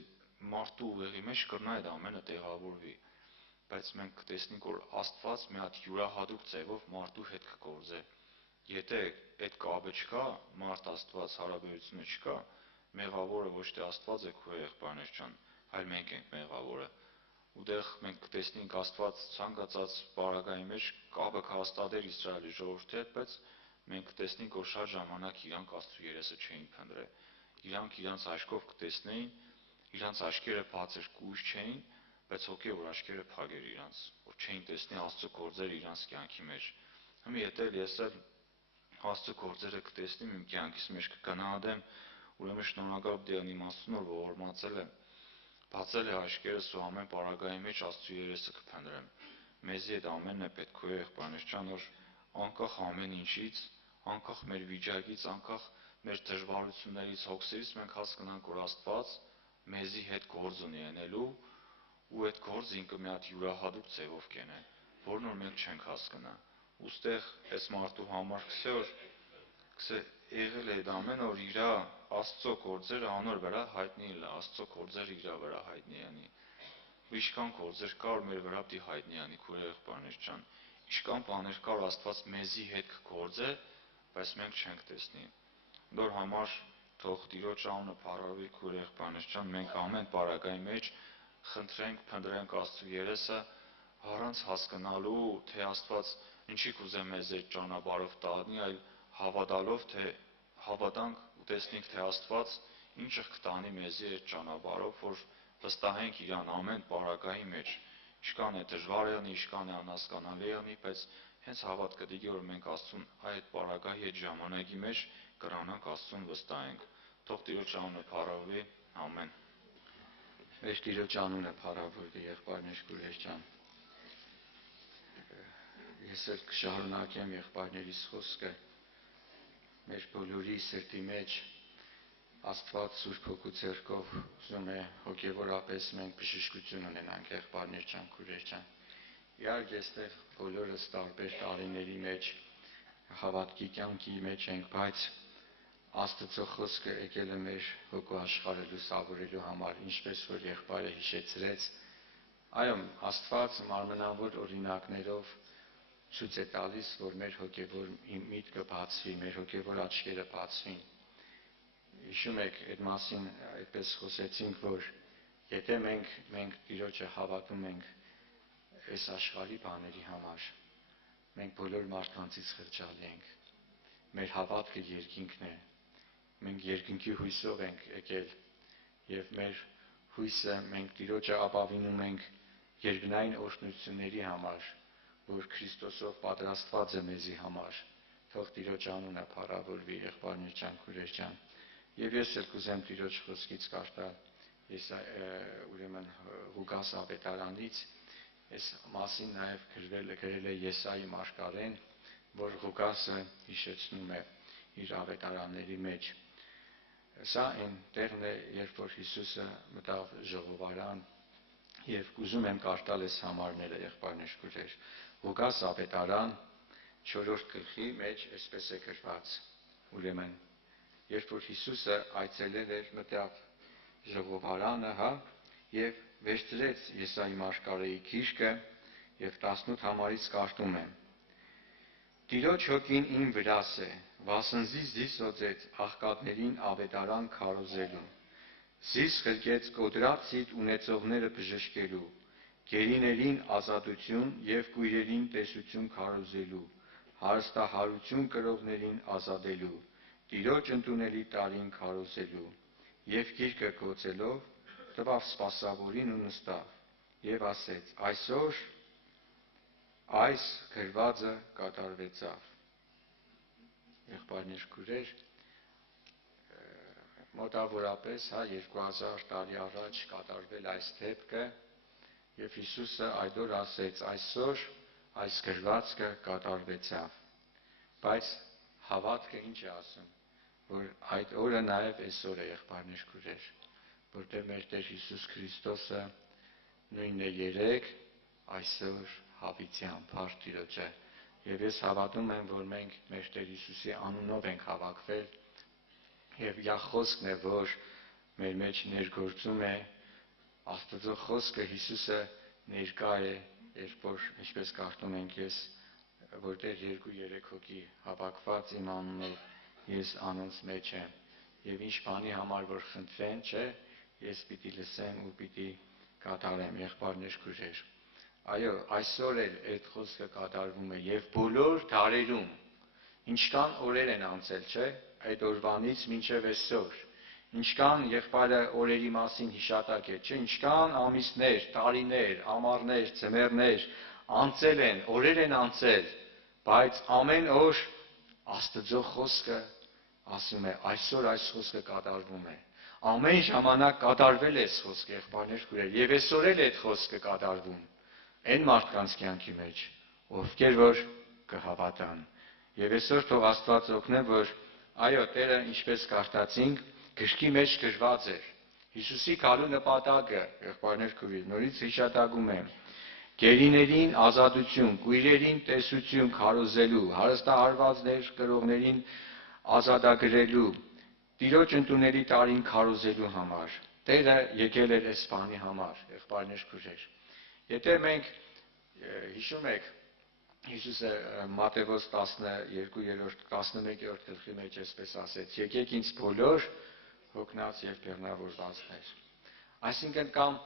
մարդու ուղեղի մեջ կռնա այդ ամենը տեղավորվի։ Բայց մենք կտեսնենք, որ Աստված մի հատ յուրահատուկ ձևով մարդու հետ կգործե։ Եթե այդ կապը չկա, մարդ-Աստված հարաբերությունը չկա, մեղավորը ոչ թե Աստված է քույր եղբայրներ ջան, այլ մենք ենք մեղավորը։ Ուտեղ մենք կտեսնենք Աստված ցանկացած բարակայի մեջ կապը կհաստատեր Իսրայելի ժողովրդի հետ, բայց մենք կտեսնենք, որ շատ ժամանակ իրանք Աստծո երեսը չէին փնտրել։ Իրանք իրանց աչքով կտեսնեին, իրանց աչքերը բացեր կույր չէին, բայց հոգևոր աչքերը փակեր իրանց, որ չէին տեսնի Աստծո գործերը իրանց կյանքի մեջ։ Հիմա եթե ես էլ Աստծո գործերը կտեսնեմ իմ կյանքից մեջ կգնահատեմ, ուրեմն շնորհակալ դեղն իմաստուն որ ողորմածել եմ, բացել է աչքերս ու ամեն պարագայի մեջ Աստծո երեսը կփնտրեմ։ Մեզի այդ ամենն է պետք քույր եղբայրներ ջան, որ անկախ ամեն ինչից, անկախ մեր վիճակից, անկախ մեր դժվարություններից, հոգսերից մենք հասկանանք, որ Աստված մեզի հետ գործ ունի անելու ու այդ գործը ինքը մի հատ յուրահատուկ ձևով կենե, որն որ մենք չենք հասկանա։ Ոստեղ այս մարդու համար գսե որ գսե եղել է այդ ամեն օր իր Աստծո գործերը անոր վրա հայտնի է, Աստծո գործերը իր վրա հայտնի են։ Ինչքան գործեր կար մեր վրա պիտի հայտնի անի քույր եղբայրներ ջան։ Ինչքան բաներ կար Աստված մեզի հետ կգործե, բայց մենք չենք տեսնի։ Դոր համար թող Տիրոջ անունը փառավորի քույր եղբայրներ ջան, մենք ամեն պարագայի մեջ խնդրենք, փնտրենք Աստծո երեսը առանց հասկանալու, թե Աստված ինչի կուզե մեզ այդ ճանապարհով տանի, այլ հավատալով, թե հավատանք ու տեսնենք, թե Աստված ինչը կտանի մեզի այդ ճանապարհով, որ վստահենք իրան ամեն պարագայի մեջ, ինչքան է դժվար եղնի, ինչքան է անհասկանալի եղնի, բայց հենց հավատքը դիգի, որ մենք Աստծուն այդ պարագայի այդ ժամանակի մեջ կրանանք Աստծուն վստահենք։ Թող Տիրոջ անունը փառավորվի, ամեն։ Մեր Տիրոջ անունը փառավորվի, եղբայրներ քույրեր ջան։ Ես էլ կշարունակեմ եղբայրներիս խոսքը։ Մեր բոլորի սրտի մեջ Աստված Սուրբ Հոգու ցերկով ուզում է հոգևորապես մենք բժշկություն ունենանք, եղբայրներ ջան, քույրեր ջան։ Իհարկե, այստեղ բոլորս տարբեր տարիների մեջ հավատքի կյանքի մեջ ենք, բայց Աստծո խոսքը եկել է մեր հոգու աշխարհը լուսավորելու համար, ինչպես որ եղբայրը հիշեցրեց։ Այո, Աստված մարմնավոր օրինակներով ցույց է տալիս, որ մեր հոգևոր միտքը բացվի, մեր հոգևոր աչքերը բացվին։ Հիշում եք, այդ մասին այդպես խոսեցինք, որ եթե մենք Տիրոջը հավատում ենք այս աշխարհի բաների համար, մենք բոլոր մարդկանցից խղճալի ենք։ Մեր հավատքը երկինքն է։ Մենք երկնքի հույսով ենք եկել եւ մեր հույսը մենք Տիրոջը ապավինում ենք երկնային օրհնությունների համար, որ Քրիստոսով պատրաստված է մեզի համար։ Թող Տիրոջ անունը փառավորվի, եղբայրներ ջան, քույրեր ջան։ Եվ ես էլ կուզեմ Տիրոջ խոսքից կարդալ ուրեմն Ղուկաս ավետարանից, այս մասին նաև գրել է Եսայի մարգարեն, որ Ղուկասը հիշեցնում է իր ավետարանների մեջ։ Սա այն տեղն է, երբ որ Հիսուսը մտավ ժողովարան, եւ կուզում եմ կարդալ այս համարները, եղբայրներ քույրեր։ Ղուկաս ավետարան 4-րդ գլխի մեջ այսպես է գրված. Ուրեմն, երբ որ Հիսուսը այցելել էր, մտավ ժողովարանը, եւ վերցրեց Եսայի մարգարեի գիրքը եւ 18 համարից կարդում եմ. Տիրոջ հոգին իմ վրաս է, վասնզի զիս օծեց աղքատներին ավետարան քարոզելու, զիս խրկեց կոտրածիտ ունեցողները բժշկելու, գերիներին ազատություն եւ կույրերին տեսություն քարոզելու, հարստահարություն կրողներին ազատելու, Տիրոջ ընդունելի տարին քարոզելու, եւ գիրքը գոցելով տվավ սպասավորին ու նստավ եւ ասեց. այսօր այս գրվածը կատարվեցավ։ Եղբայրներ քույրեր, մոտավորապես 2000 տարի առաջ կատարվել այս դեպքը եւ Հիսուսը այդ օր ասեց. այսօր այս գրվածքը կատարվեցավ։ Բայց հավատքը ինչ է ասում, որ այդ օրը նաեւ այսօր է, եղբայրներ քույրեր, որտեղ մեր Տեր Հիսուս Քրիստոսը նույնն է երեք, այսօր հավիտյան, փառք Տիրոջը։ Եվ ես հավատում եմ, որ մենք մեր Տեր Հիսուսի անունով ենք հավաքվել եւ յա խոսքն է, որ մեր մեջ ներգործում է Աստծո խոսքը, Հիսուսը ներկա է, երբ որ ինչպես կարդում ենք ես, որտեղ 2-3 հոգի հավաքված իմ անունով, ես անոնց մեջ եմ։ Եվ ինչ բանի համար որ խնդրեն, չէ, ես պիտի լսեմ ու պիտի կատարեմ, եղբայրներ քույրեր։ Այո, այսօր էլ այդ խոսքը կատարվում է եւ բոլոր դարերում, ինչքան օրեր են անցել, չէ, այդ օրվանից մինչև այսօր, ինչքան եղբայրը օրերի մասին հիշատակ է, չէ, ինչքան ամիսներ, տարիներ, ամառներ, ձմեռներ անցել են, օրեր են անցել, բայց ամեն օր Աստծո խոսքը ասում է, այսօր այս խոսքը կատարվում է։ Ամեն ժամանակ կատարվել է այս խոսքը, եղբայրներ քույրեր, եւ այսօր էլ այդ խոսքը կատարվում այն մարդկանց կյանքի մեջ, ովքեր որ կհավատան։ Եվ այսօր թող Աստված օգնե, որ այո, Տերը ինչպես կարդացինք, գրքի մեջ գրված էր։ Հիսուսի գալու նպատակը, եղբայրներ քույրեր, նորից հիշատակում եմ, գերիներին ազատություն, կույրերին տեսություն քարոզելու, հարստահարվածներ կրողներին ազատագրելու, Տիրոջ ընդունելի տարին քարոզելու համար։ Տերը եկել էր այս բանի համար, եղբայրներ, քույրեր։ Եթե մենք հիշում եք, Հիսուսը Մատթեոս 12:11 գլխի մեջ այսպես ասեց. եկեք ինձ բոլոր հոգնած եւ բեռնավորվածներ։ Այսինքն կամ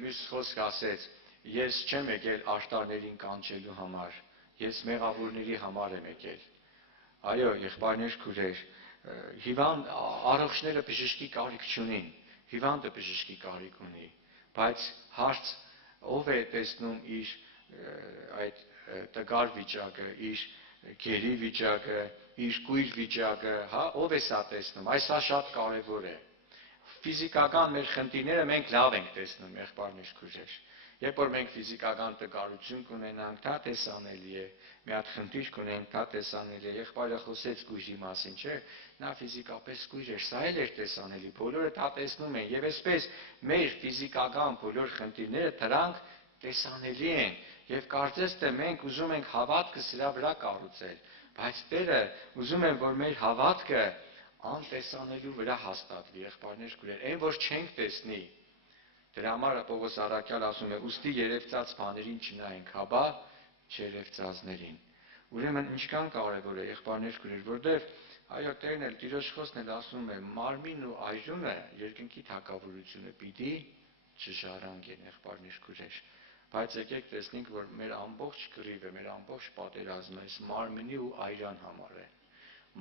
մյուս խոսք ասեց, ես չեմ եկել աշտարներին կանչելու համար, ես մեղավորների համար եմ եկել։ Այո, եղբայրներ, քույրեր, հիվանդ առողջները բժշկի կարիք չունին, հիվանդը բժշկի կարիք ունի, բայց հարց ով է տեսնում իր այդ տգար վիճակը, իր գերի վիճակը, իր կույր վիճակը, հա, ով է սա տեսնում, այս սա շատ կարևոր է։ Ֆիզիկական մեր խնդիրները մենք լավ ենք տեսնում, եղբայրներ, քույրեր։ Երբ որ մենք ֆիզիկական տկարություն կունենանք, դա տեսանելի է, մի հատ խնդիր կունենք, դա տեսանելի է, եղբայրը խոսեց կույրի մասին, չէ՞, նա ֆիզիկապես կույր էր, սա էլ էր տեսանելի, բոլորը դա տեսնում են, եւ այսպես մեր ֆիզիկական բոլոր խնդիրները դրանք տեսանելի են, եւ կարծես թե մենք ուզում ենք հավատքը սրա վրա կառուցել, բայց Տերը ուզում է, որ մեր հավատքը անտեսանելու վրա հաստատվի, եղբայրներ, քույրեր, այն որ չենք տեսնի։ Դրա համար Պողոս առաքյալ ասում է. «Ուստի երևծած բաներին չնայենք, հաբա չերևծածներին»։ Ուրեմն ինչքան կարևոր է, եղբայրներ, քույրեր, որտեղ այո, Տերն էլ Տիրոջ խոսքն էլ ասում է, մարմինն ու այրունը երկնքի թագավորությունը պիտի չժառանգեն, եղբայրներ, քույրեր։ Բայց եկեք տեսնենք, որ մեր ամբողջ կռիվը, մեր ամբողջ պատերազմը այս մարմնի ու այրան համար է։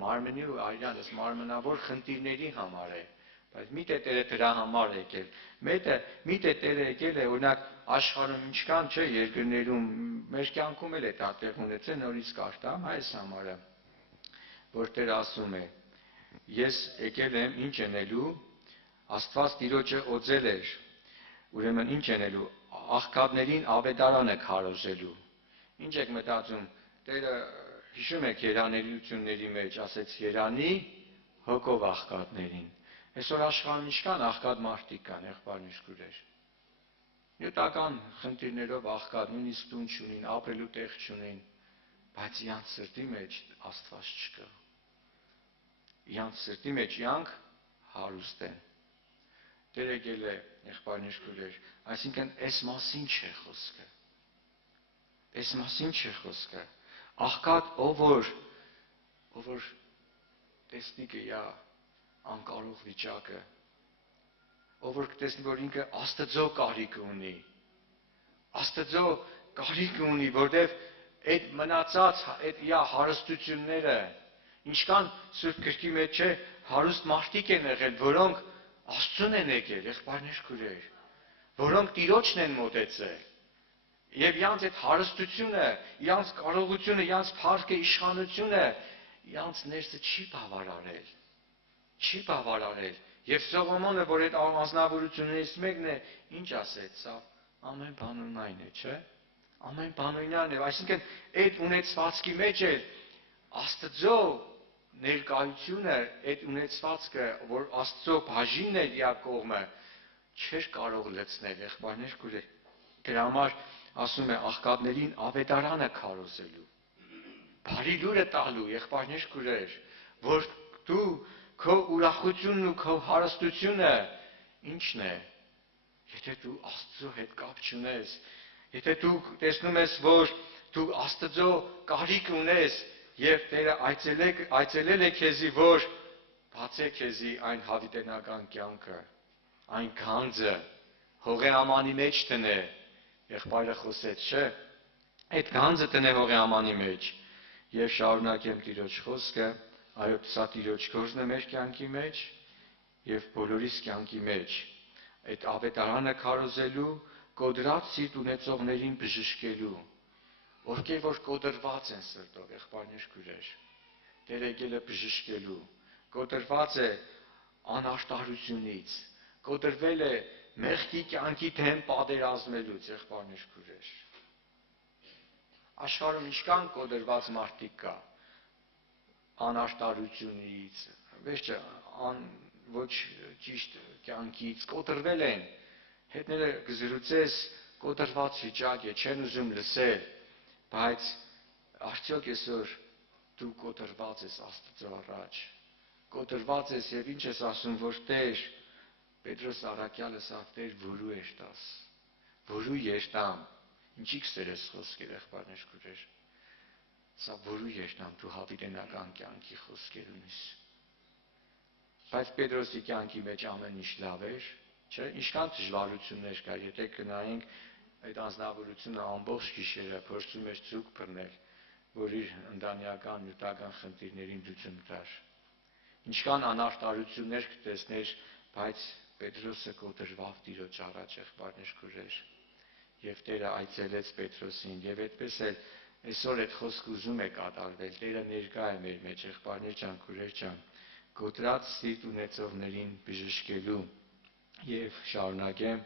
Մարմնի ու այրան, այս մարմնավոր խնդիրների համար է։ Բայց միտե Տերը դրա համար է եկել։ Միտե Տերը եկել է, օրինակ, աշխարհում ինչքան չէ երկրներում, մեր կյանքում էլ է դա տեղ ունեցել, նորից կարդամ, այս համարը, որ Տերը ասում է. «Ես եկել եմ ինչ անելու, Աստված Տիրոջը օձել էր, ուրեմն ինչ անելու, աղքատներին ավետարանը քարոզելու»։ Ինչ եք մտածում, Տերը հիշում եք երանելությունների մեջ ասեց երանի հոգով աղքատներին։ Այսօր աշխարհում ինչքան աղքատ մարդիկ կան, եղբայրներ, քույրեր։ Նյութական խնդիրներով աղքատ, նույնիսկ տուն չունին, ապրելու տեղ չունին, բայց իրանց սրտի մեջ Աստված չկա։ Իրանց սրտի մեջ իրանք հարուստ են։ Տերը եկել է, եղբայրներ, քույրեր, այսինքն այս մասին չէ խոսքը։ Այս մասին չէ խոսքը։ Աղքատ ով որ տեսնի կյա անկարող վիճակը, ով որ կտեսնի, որ ինքը Աստծո կարիք ունի, Աստծո կարիք ունի, որտեվ այդ մնացած այդ իա հարստությունները, ինչքան Սուրբ Գրքի մեջ չէ, հարուստ մարդիկ են եղել, որոնք Աստծուն են եկել, եղբայրներ, քույրեր, որոնք Տիրոջն են մոտեցել։ Եվ իրանց այդ հարստությունը, իրանց կարողությունը, իրանց փառքը, իշխանությունը, իրանց ներսը չի բավարարել։ Չի բավարարել։ Եվ Սողոմոնը, որ այդ անձնավորություններից մեկն է, ինչ ասեց, սա ամեն բանոնային է, չէ՞։ Ամեն բանոնյան է, այսինքն այդ ունեցվածքի մեջ է Աստծո ներկայությունը, այդ ունեցվածքը, որ Աստծո բաժինն է իր կողմը, չէր կարող լցնել, եղբայրներ, քույրեր։ Դրա համար ասում է աղքատներին ավետարանը քարոզելու, բարի լուրը տալու, եղբայրներ, քույրեր, որ դու քո ուրախությունն ու քո հարստությունը ինչն է։ Եթե դու Աստծո հետ կապ չունես, եթե դու տեսնում ես, որ դու Աստծո կարիք ունես եւ Տերը այցելել է քեզի, որ բացե քեզի այն հավիտենական կյանքը, այն գանձը հողի ամանի մեջ տնե, եղբայրը խոսեց, չէ՞։ Այդ գանձը տնե հողի ամանի մեջ եւ շարունակեմ Տիրոջ խոսքը, այո, սա Տիրոջ գործն է մեր կյանքի մեջ եւ բոլորիս կյանքի մեջ։ Այդ ավետարանը քարոզելու, կոդրած սիրտ ունեցողներին բժշկելու, ովքեր որ կոդրված են սրտով, եղբայրներ, քույրեր, Տերը եկել է բժշկելու, կոդրված է անարտարությունից, կոդրվել է մեղքի կյանքի դեմ պատերազմելուց, եղբայրներ, քույրեր։ Աշխարհում ինչքան կոդրված մարդիկ կա, անարտարությունից, վերջը ոչ ճիշտ կյանքից կոտրվել են, հետները կզրուցես, կոտրված վիճակ է, չեն ուզում լսել, բայց արդյոք այսօր դու կոտրված ես Աստծո առաջ, կոտրված ես եւ ինչ ես ասում, որ Տեր, Պետրոս առաքյալը սա Տեր որու էր տաս, որու երտամ, ինչի քսեր ես խոսքեր եղբայրներ քուրեր, սա որու երտամ դու հավիտենական կյանքի խոսքեր ունիս, բայց Պետրոսի կյանքի մեջ ամեն ինչ լավ էր, չէ, ինչքան դժվարություններ կար, եթե գնայինք այդ անձնավորությունը ամբողջ գիշերը փորձում էր ցուկ բռնել, որ իր ընտանեկան նյութական խնդիրներին լուծում տար, ինչքան անարտարություններ կտեսներ, բայց Պետրոսը կոտրվավ Տիրոջ առաջ եղբայրներ քուրեր, եւ Տերը այցելեց Պետրոսին, եւ այդպես էլ այսօր այդ խոսքը ուզում է կատարվել, Տերը ներկա է մեր մեջ եղբայրներ ջան, քուրեր ջան, կոտրած սիրտ ունեցողներին բժշկելու եւ շարունակեմ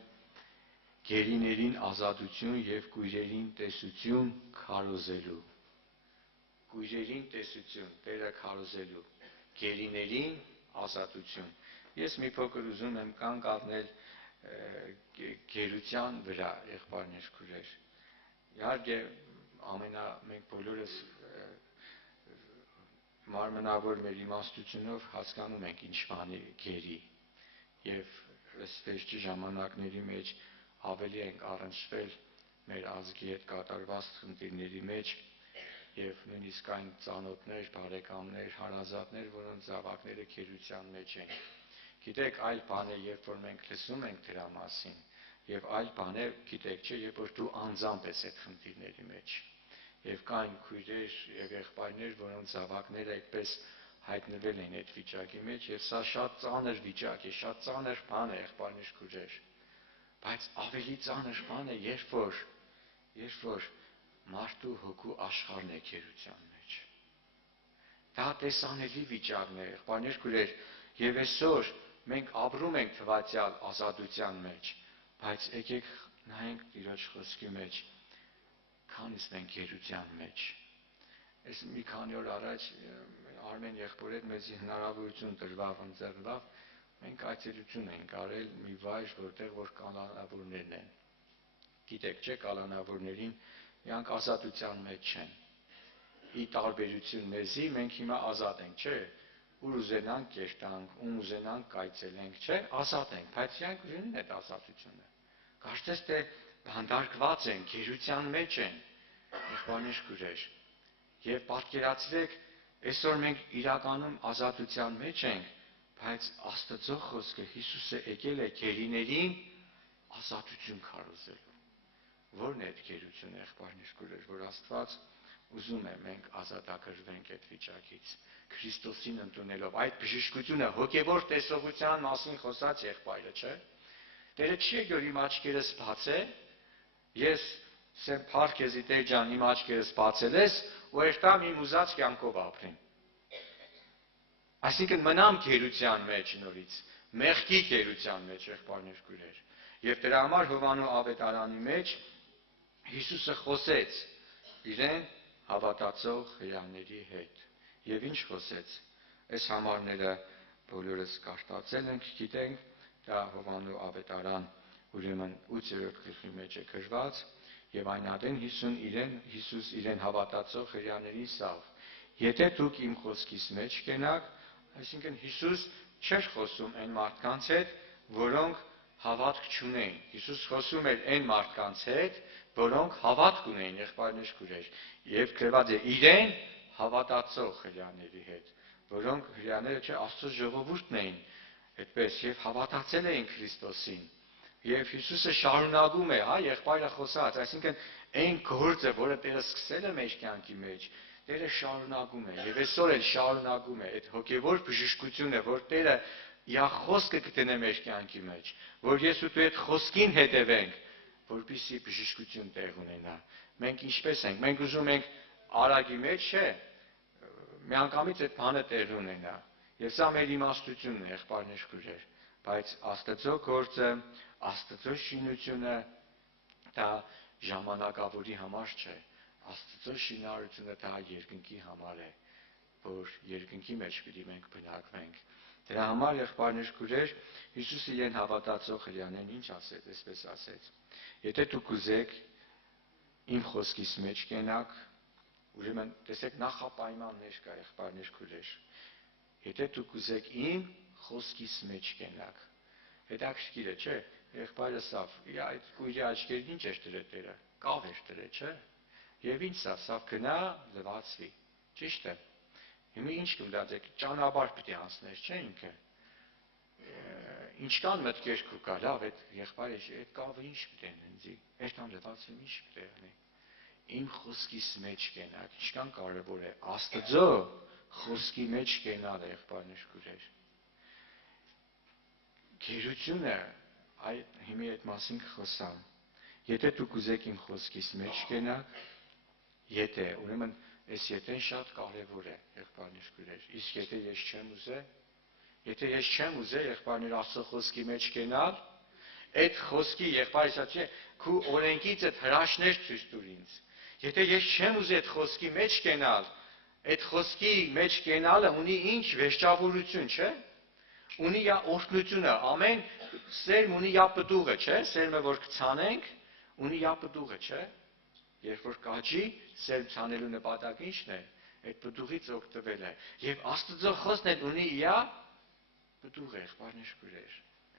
գերիներին ազատություն եւ կույրերին տեսություն քարոզելու, կույրերին տեսություն, Տերը քարոզելու, գերիներին ազատություն։ Ես մի փոքր ուզում եմ կանգ առնել գերության վրա, եղբայրներ քուրեր։ Իհարկե մենք բոլորս մարմնավոր մեր իմաստությունով հասկանում ենք ինչ բանի գերի եւ վերջի ժամանակների մեջ ավելի ենք առնչվել մեր ազգի հետ կատարված խնդիրների մեջ եւ նույնիսկ այն ծանոթներ, բարեկամներ, հարազատներ, որոնց զավակները գերության մեջ են։ Գիտեք, այլ բան է, երբ որ մենք լսում ենք դրա մասին, եւ այլ բան է, գիտեք, չէ, երբ որ դու անձամբ ես այդ խնդիրների մեջ։ Եվ կային քույրեր եւ եղբայրներ, որոնց զավակները այդպես հայտնվել են այդ վիճակի մեջ, եւ սա շատ ծանր վիճակ է, շատ ծանր բան է, եղբայրներ քույրեր։ Բայց ավելի ծանր բան է, երբ որ մարդու հոգու աշխարհն է գերության մեջ։ Դա տեսանելի վիճակն է, եղբայրներ քույրեր, եւ այսօր մենք ապրում ենք թվացյալ ազատության մեջ, բայց եկեք նայենք Տիրոջ խոսքի մեջ, քանիսն ենք գերության մեջ։ Այս մի քանի օր առաջ Արմեն եղբոր հետ մեզ հնարավորություն տրվավ, ընձեռնավ, մենք այցելություն ենք արել մի վայր, որտեղ որ կալանավորներն են։ Գիտեք, չէ, կալանավորներին իրանք ազատության մեջ չեն։ Ի տարբերություն մեզի մենք հիմա ազատ ենք, չէ, ուր ուզենանք կերտանք, ում ուզենանք կայցելենք, չէ, ազատ ենք, բայց իրանք ունեն այդ ազատությունը։ Կարծես թե բանդարկված են, գերության մեջ են, եղբայրներ քուրեր։ Եվ պատկերացրեք, այսօր մենք իրականում ազատության մեջ ենք, բայց Աստծո խոսքը Հիսուսը եկել է գերիներին ազատություն քարոզելու։ Ո՞րն է այդ գերությունը, եղբայրներ քուրեր, որ Աստված ուզում է մենք ազատագրվենք այդ վիճակից, Քրիստոսին ընդունելով այդ բժշկությունը, հոգևոր տեսողության մասին խոսած եղբայրը, չէ՞։ Տերը չի եկել իմ աչքերս բացե, ես սեմ փառքեզի Տեր ջան, իմ աչքերս բացել ես, ու երտամ իմ ուզած կյանքով ապրեմ։ Այսինքն մնամ գերության մեջ նորից, մեղքի գերության մեջ, եղբայրներ քույրեր։ Եվ դրա համար Հովանու ավետարանի մեջ Հիսուսը խոսեց իրեն հավատացող հրեաների հետ։ Եվ ինչ խոսեց։ Այս համարները բոլորս կարդացել ենք, գիտենք, դա Հովանու ավետարան ուրեմն 8-րդ գլխի մեջ է գրված, եւ այն ադեն Հիսուս իրեն հավատացող հրեաներին սավ։ Եթե դուք իմ խոսքիս մեջ կենաք, այսինքն Հիսուս չէր խոսում այն մարդկանց հետ, որոնք հավատք չունեին։ Հիսուս խոսում էր այն մարդկանց հետ, որոնք հավատք ունեին, եղբայրներ քուրեր, եւ գրված է իրեն հավատացող հրեաների հետ, որոնք հրեաները չէ Աստծո ժողովուրդն էին, այդպես եւ հավատացել էին Քրիստոսին։ Եվ Հիսուսը շարունակում է, եղբայրը խոսած, այսինքն այն գործը, որը Տերը սկսել է մեր կյանքի մեջ, Տերը շարունակում է եւ այսօր էլ շարունակում է այդ հոգեվոր բժշկությունը, որ Տերը իր խոսքը կտնե մեր կյանքի մեջ, որ ես ու դու այդ խոսքին հետևենք, որպեսզի բժշկություն տեղ ունենա։ Մենք ինչպես ենք, մենք ուզում ենք արագի մեջ, չէ, միանգամից այդ բանը տեղ ունենա։ Եվ սա մեր իմաստությունն է, եղբայրներ քուրեր, բայց Աստծո գործը, Աստծո շինությունը դա ժամանակավորի համար չէ։ Աստծո շինարարությունը դա երկնքի համար է, որ երկնքի մեջ պիտի մենք բնակվենք։ Դրա համար, եղբայրներ քուրեր, Հիսուսը իրեն հավատացող հրեաներին ինչ ասեց, այսպես ասեց. եթե դուք ուզեք իմ խոսքիս մեջ կենաք Ուրեմն տեսեք նախապայմաններ կա եղբայրներ քույրեր։ Եթե դուք ուզեք իմ խոսքիս մեջ կենաք, հետաքրքիր է, չէ՞։ Եղբայրը սավ, այդ քույրի աչքերին ինչ էր դրել Տերը։ Կավ էր դրել, չէ՞։ Եվ ինչ սավ գնա, լվացվի։ Ճիշտ է։ Հիմա ինչ կմտածեք, ճանապարհ պիտի անցներ, չէ՞ ինքը։ Ինչքան մտքեր քու կա, լավ, այդ եղբայրը այդ կավը ինչ պիտի ննձի, այդքան լվացվի ինչ պիտի անի։ Իմ խոսքիս մեջ կենաք, ինչքան կարևոր է Աստծո խոսքի մեջ կենալը եղբայրներ քույրեր։ Գերությունը հիմա այդ մասին կխոսամ։ Եթե դուք ուզեք իմ խոսքիս մեջ կենաք, ուրեմն այս եթեն շատ կարևոր է եղբայրներ քույրեր։ Իսկ եթե ես չեմ ուզե, եթե ես չեմ ուզե եղբայրներ Աստծո խոսքի մեջ կենալ, այդ խոսքի եղբայրը չէ, քու օրենքից այդ հրաշներ ցույց տուր ինձ։ Եթե ես չեմ ուզե այդ խոսքի մեջ կենալ, այդ խոսքի մեջ կենալը ունի ինչ վերջավորություն, չէ՞։ Ունի յա օրհնությունը, ամեն սերմ ունի յա պտուղը, չէ՞։ Սերմը որ կցանենք, ունի յա պտուղը, չէ՞։ Երբ որ կաճի, սերմ ցանելու նպատակը ի՞նչն է։ Այդ պտուղից օգտվել է։ Եվ Աստծո խոսքն էլ ունի յա պտուղ է, եղբայրներ քույրեր։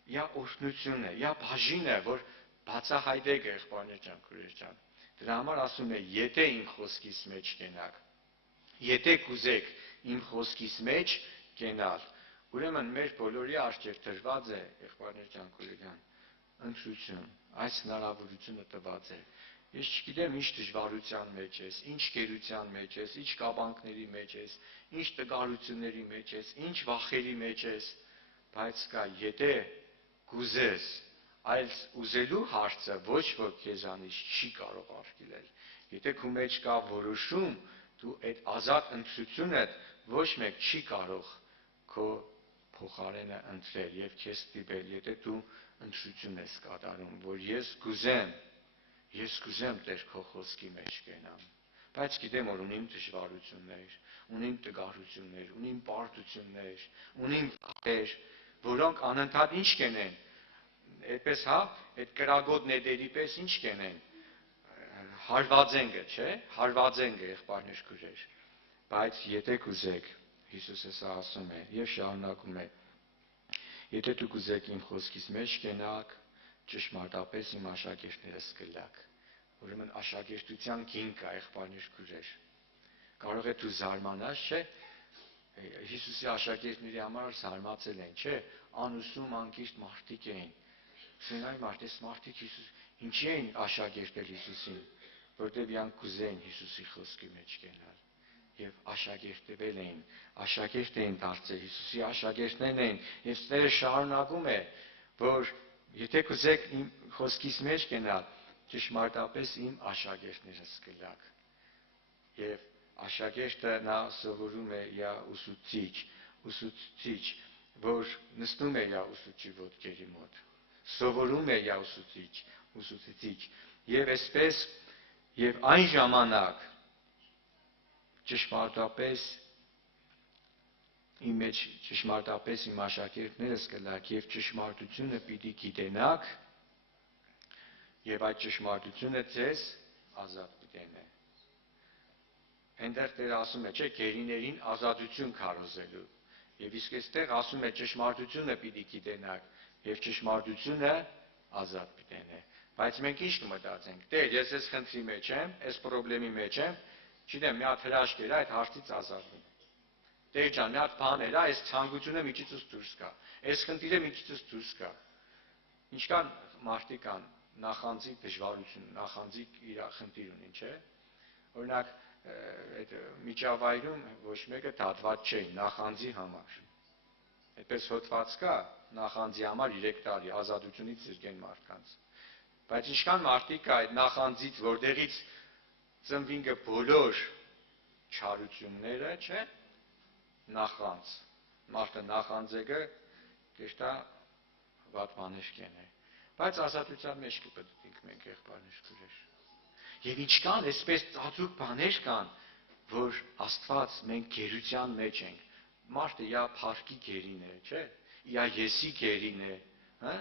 Յա օրհնությունը, յա բաժինը, որ բացահայտեք եղբայրներ ջան, քույրեր ջան։ Դրա համար ասում է, եթե իմ խոսքիս մեջ կենաք, եթե կուզեք իմ խոսքիս մեջ կենալ, ուրեմն մեր բոլորի արջև դրված է, եղբայրներ ջան, քույրեր ջան, ընտրություն, այս հնարավորությունը տված է։ Ես չգիտեմ ինչ դժվարության մեջ ես, ինչ գերության մեջ ես, ինչ կապանքների մեջ ես, ինչ տկարությունների մեջ ես, ինչ վախերի մեջ ես, բայց կա, եթե կուզես, այլ ուզելու հարցը ոչ ոք քեզանից չի կարող արգելել։ Եթե քո մեջ կա որոշում, դու այդ ազատ ընտրությունդ ոչ մեկ չի կարող քո փոխարենը ընտրել եւ քեզ ստիպել, եթե դու ընտրություն ես կատարում, որ ես կուզեմ Տեր քո խոսքի մեջ կենամ։ Բայց գիտեմ, որ ունիմ դժվարություններ, ունիմ տկարություններ, ունիմ պարտություններ, ունիմ վախեր, որոնք անընդհատ ինչ կենեն, այդպես այդ կրագոտ նետերի պես ինչ կենեն, հարվածենգը, չէ, հարվածենգը եղբայրներ քույրեր, բայց եթե կուզեք, Հիսուսը սա ասում է եւ շարունակում է, եթե դուք ուզեք իմ խոսքիս մեջ կենաք, ճշմարտապես իմ աշակերտներս կլաք, ուրեմն աշակերտության գին կա եղբայրներ քույրեր, կարող է դու զարմանաս, չէ, Հիսուսի աշակերտների համար զարմացել են, չէ, անուսում անկիրթ մարդիկ էին։ Սենայ մարդես մարդիկ Հիսուս ինչի էին աշակերտել Հիսուսին, որտեղ իրանք կուզեին Հիսուսի խոսքի մեջ կենալ եւ աշակերտվել էին, աշակերտ էին դարձել, Հիսուսի աշակերտներն էին, եւ Տերը շարունակում է, որ եթե կուզեք իմ խոսքիս մեջ կենալ, ճշմարտապես իմ աշակերտներս կլաք։ Եվ աշակերտը նա սովորում է յա ուսուցիչ, որ նստում է յա ուսուցչի ոտքերի մոտ, սովորում է յա ուսուցիչ, եւ այսպես, եւ այն ժամանակ ճշմարտապես իմ աշակերտներս կլաք եւ ճշմարտությունը պիտի գիտենաք եւ այդ ճշմարտությունը ձեզ ազատ կտենե։ Այնտեղ Տերը ասում է, չէ, գերիներին ազատություն քարոզելու։ Եվ իսկ այստեղ ասում է ճշմարտությունը պիտի գիտենաք եւ ճշմարտությունը ազատ կտենե։ Բայց մենք ինչ կմտածենք։ Տեր, ես այս խնդրի մեջ եմ, այս խնդրի մեջ եմ, չգիտեմ, մի հատ հրաշք էր, այդ հարցից ազատվում։ Տեր ջան, մի հատ բան էր, այս ցանկությունը մի քիչից դուրս գա։ Այս խնդիրը մի քիչից դուրս գա։ Ինչքան մարդիկ կան նախանձի դժվարություն, նախանձի իր խնդիր ունին, չէ՞։ Օրինակ, այդ միջավայրում ոչ մեկը դատված չէ նախանձի համար։ Այդպես հոդված կա, նախանձի համար 3 տարի ազատությունից զրկեն մարդկանց։ Բայց ինչքան մարդիկ կա այդ նախանձից, որտեղից ծնվին կը բոլոր չարությունները, չէ՞, նախանձ։ Մարդը նախանձեգը դեշտա վատ բաներ կենե։ Բայց ազատության մեջ կպտտենք մենք եղբայրներ քույրեր։ Եվ ինչքան այսպես ծածուկ բաներ կան, որ Աստված մենք գերության մեջ ենք։ Մարդը յա փառքի գերին է, չէ՞։ Յա եսի գերին է, հա՞։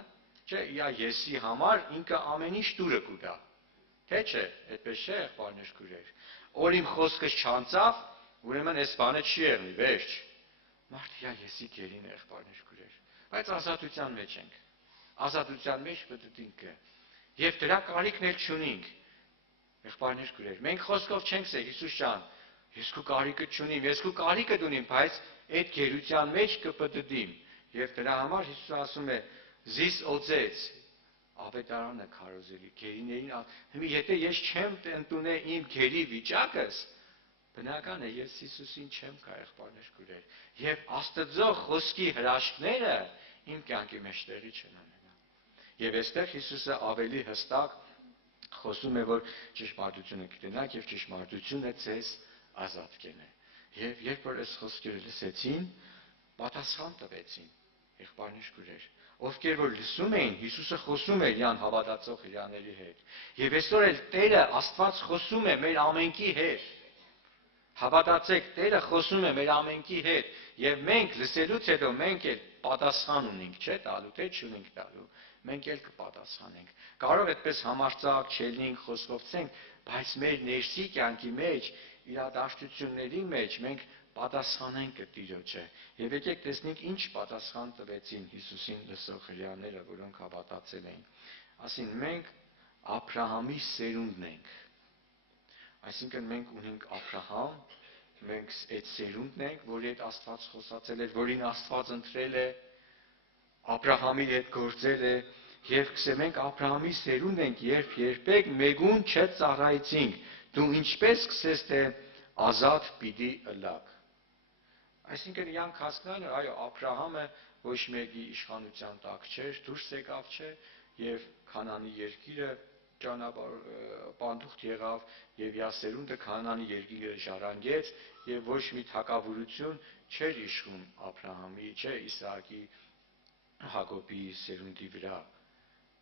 Չէ, յա եսի համար ինքը ամեն ինչ դուրը կուտա։ Թե չէ, այդպես չէ, եղբայրներ քույրեր։ Որ իմ խոսքս չանցավ, ուրեմն այս բանը չի եղնի, վերջ։ Մարդը եսի գերին եղբայրներ քույրեր։ Բայց ազատության մեջ ենք։ Ազատության մեջ պետք է։ Եվ դրա կարիքն էլ չունենք։ Եղբայրներ քույրեր, մենք խոսքով չենք ասել Հիսուս ջան, ես քո կարիքը չունիմ, ես քո կարիքը դունիմ, բայց այդ գերության մեջ կպտտիմ։ Եվ դրա համար Հիսուսը ասում է. «Զիս օծեց» ավետարանը քարոզելի գերիներին, հիմա եթե ես չեմ ընդունել իմ գերի վիճակս, բնական է ես Հիսուսին չեմ կա եղբայրներ քույրեր, եւ Աստծո խոսքի հրաշքները իմ կյանքի մեջ տեղի չեն ունենա։ Եվ այստեղ Հիսուսը ավելի հստակ խոսում է, որ ճշմարտությունը գտնեք եւ ճշմարտությունը ձեզ ազատ կենե։ Եվ երբ որ այս խոսքերը լսեցին, պատասխան տվեցին եղբայրներ քույրեր, ովքեր որ լսում էին, Հիսուսը խոսում էր իրան հավատացող հրեաների հետ։ Եվ այսօր էլ Տերը Աստված խոսում է մեր ամենքի հետ։ Հավատացեք, Տերը խոսում է մեր ամենքի հետ, եւ մենք լսելուց հետո մենք էլ պատասխան ունենք, չէ՞ տալու, թե չունենք տալու։ Մենք էլ կպատասխանենք։ Կարող այդպես համարձակ չելնենք, խոսքովցենք, բայց մեր ներսի կյանքի մեջ, իրադարձությունների մեջ մենք պատասխանենք Տիրոջը։ Եվ եկեք տեսնենք ինչ պատասխան տվեցին Հիսուսին լսող հրեաները, որոնք հավատացել էին։ Ասին մենք Աբրահամի սերունդն ենք։ Այսինքն մենք ունենք Աբրահամ, մենք այդ սերունդն ենք, որի հետ Աստված խոսացել էր, որին Աստված ընտրել է, Աբրահամի հետ գործել է, եւ մենք Աբրահամի սերունդն ենք, երբ երբեք մեկուն չծառայեցինք, դու ինչպես կսես թե ազատ պիտի ըլլակ։ Այսինքն իրանք հասկանում են, այո, Աբրահամը ոչ մեկի իշխանության տակ չէր, դուրս եկավ, չէ, եւ Քանանի երկիրը պանդուխտ եղավ եւ իր սերունդը Քանանի երկիրը ժառանգեց եւ ոչ մի թակավորություն չէր իշխում Աբրահամի, չէ, Իսահակի, Հակոբի սերունդի վրա։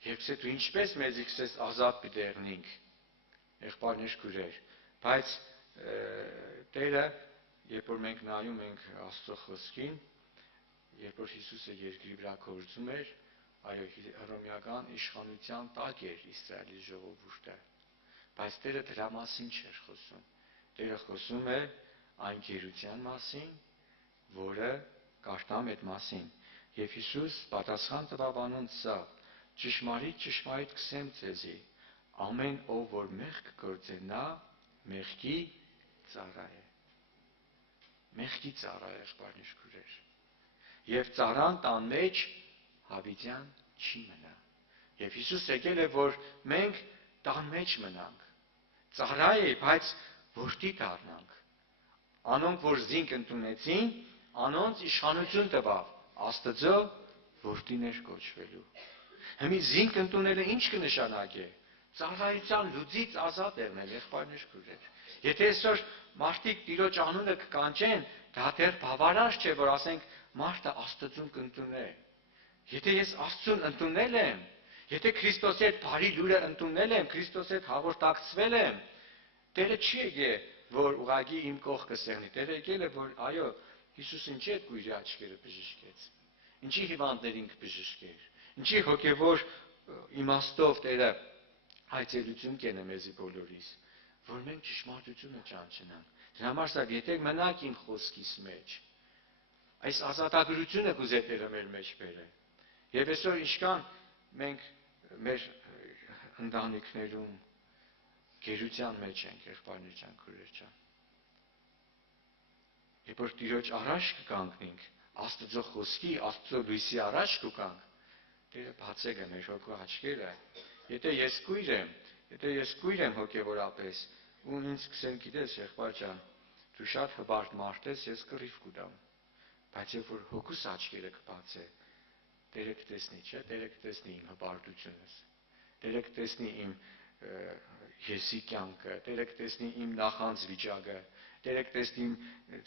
Եվ դու ինչպես մեզի քսես ազատ պիտեղնենք, եղբայրներ քույրեր, բայց Տերը, երբ որ մենք նայում ենք Աստծո խոսքին, երբ որ Հիսուսը երկրի վրա գործում էր, այո, հռոմեական իշխանության տակ էր Իսրայելի ժողովուրդը, բայց Տերը դրա մասին չէր խոսում։ Տերը խոսում է այն գերության մասին, որը կարտամ այդ մասին։ Եվ Հիսուս պատասխան տվավ անոնց սա. ճշմարիտ կսեմ ձեզի, ամեն ով որ մեղք գործենա, մեղքի ծառա է։ Մեղքի ծառա է, եղբայրներ քույրեր։ Եվ ծառան տան մեջ հավիտյան չի մնա։ Եվ Հիսուս եկել է, որ մենք տան մեջ մնանք։ Ծառա է, բայց որդի դառնանք։ Անոնք, որ զինք ընդունեցին, անոնց իշխանություն տվավ Աստծո որդիներ կոչվելու։ Հիմա զինք ընդունելը ինչ կնշանակի։ Ծառայության լուծից ազատ եղնել, եղբայրներ քույրեր։ Եթե այսօր մարդիկ Տիրոջ անունը կկանչեն, դա դեռ բավարար չէ, որ ասենք մարդը Աստծուն կընդունե։ Եթե ես Աստծուն ընդունել եմ, եթե Քրիստոսի հետ բարի լուրը ընդունել եմ, Քրիստոսի հետ հաղորդակցվել եմ, Տերը չի եկել, որ ուղղակի իմ կողքը սեղնի։ Տերը եկել է, որ այո, Հիսուսը ինչի այդ կույրի աչքերը բժշկեց։ Ինչի հիվանդներին կբժշկեր։ Ինչի հոգևոր իմաստով Տերը այցելություն կենե մեզի բոլորիս, որ մենք ճշմարտությունը ճանչնանք։ Դրա համար սա եթե մնաք իմ խոսքիս մեջ, այս ազատագրությունը կուզե Տերը մեր մեջ բերե։ Եվ այսօր ինչքան մենք մեր ընտանիքներում գերության մեջ ենք, եղբայրներ ջան, քույրեր ջան։ Երբ որ Տիրոջ առաջ կկանգնենք, Աստծո խոսքի, Աստծո լույսի առաջ կգանք, Տերը բացել է մեր հոգու աչքերը։ Եթե ես կույր եմ հոգևորապես, ու ինձ կսեն, գիտես, եղբայր ջան, դու շատ հբարտ մարդ ես, ես կռիվ կուտամ։ Բայց երբ որ հոգուս աչքերը կբացե, Տերը կտեսնի, չէ՞, Տերը կտեսնի իմ հբարտությունս։ Տերը կտեսնի իմ եսի կյանքը, Տերը կտեսնի իմ նախանձ վիճակը, Տերը կտեսնի իմ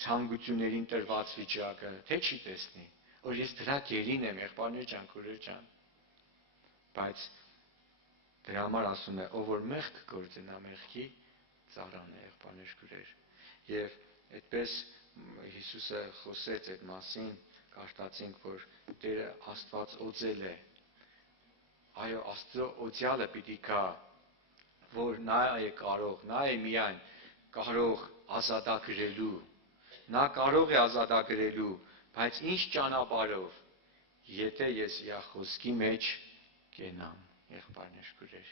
ցանկություններին տրված վիճակը, թե չի տեսնի, որ ես դրա գերին եմ, եղբայրներ ջան, քույրեր ջան։ Բայց դրա համար ասում է, ով որ մեղք գործենա, մեղքի ծառան է, եղբայրներ քույրեր։ Եվ այդպես Հիսուսը խոսեց այդ մասին, կարդացինք, որ Տերը Աստված օծել է։ Այո, Աստծո օծյալը պիտի գա, որ նա է կարող, նա է միայն կարող ազատագրելու, նա կարող է ազատագրելու, բայց ինչ ճանապարհով, եթե ես իր խոսքի մեջ կենամ, եղբայրներ քույրեր,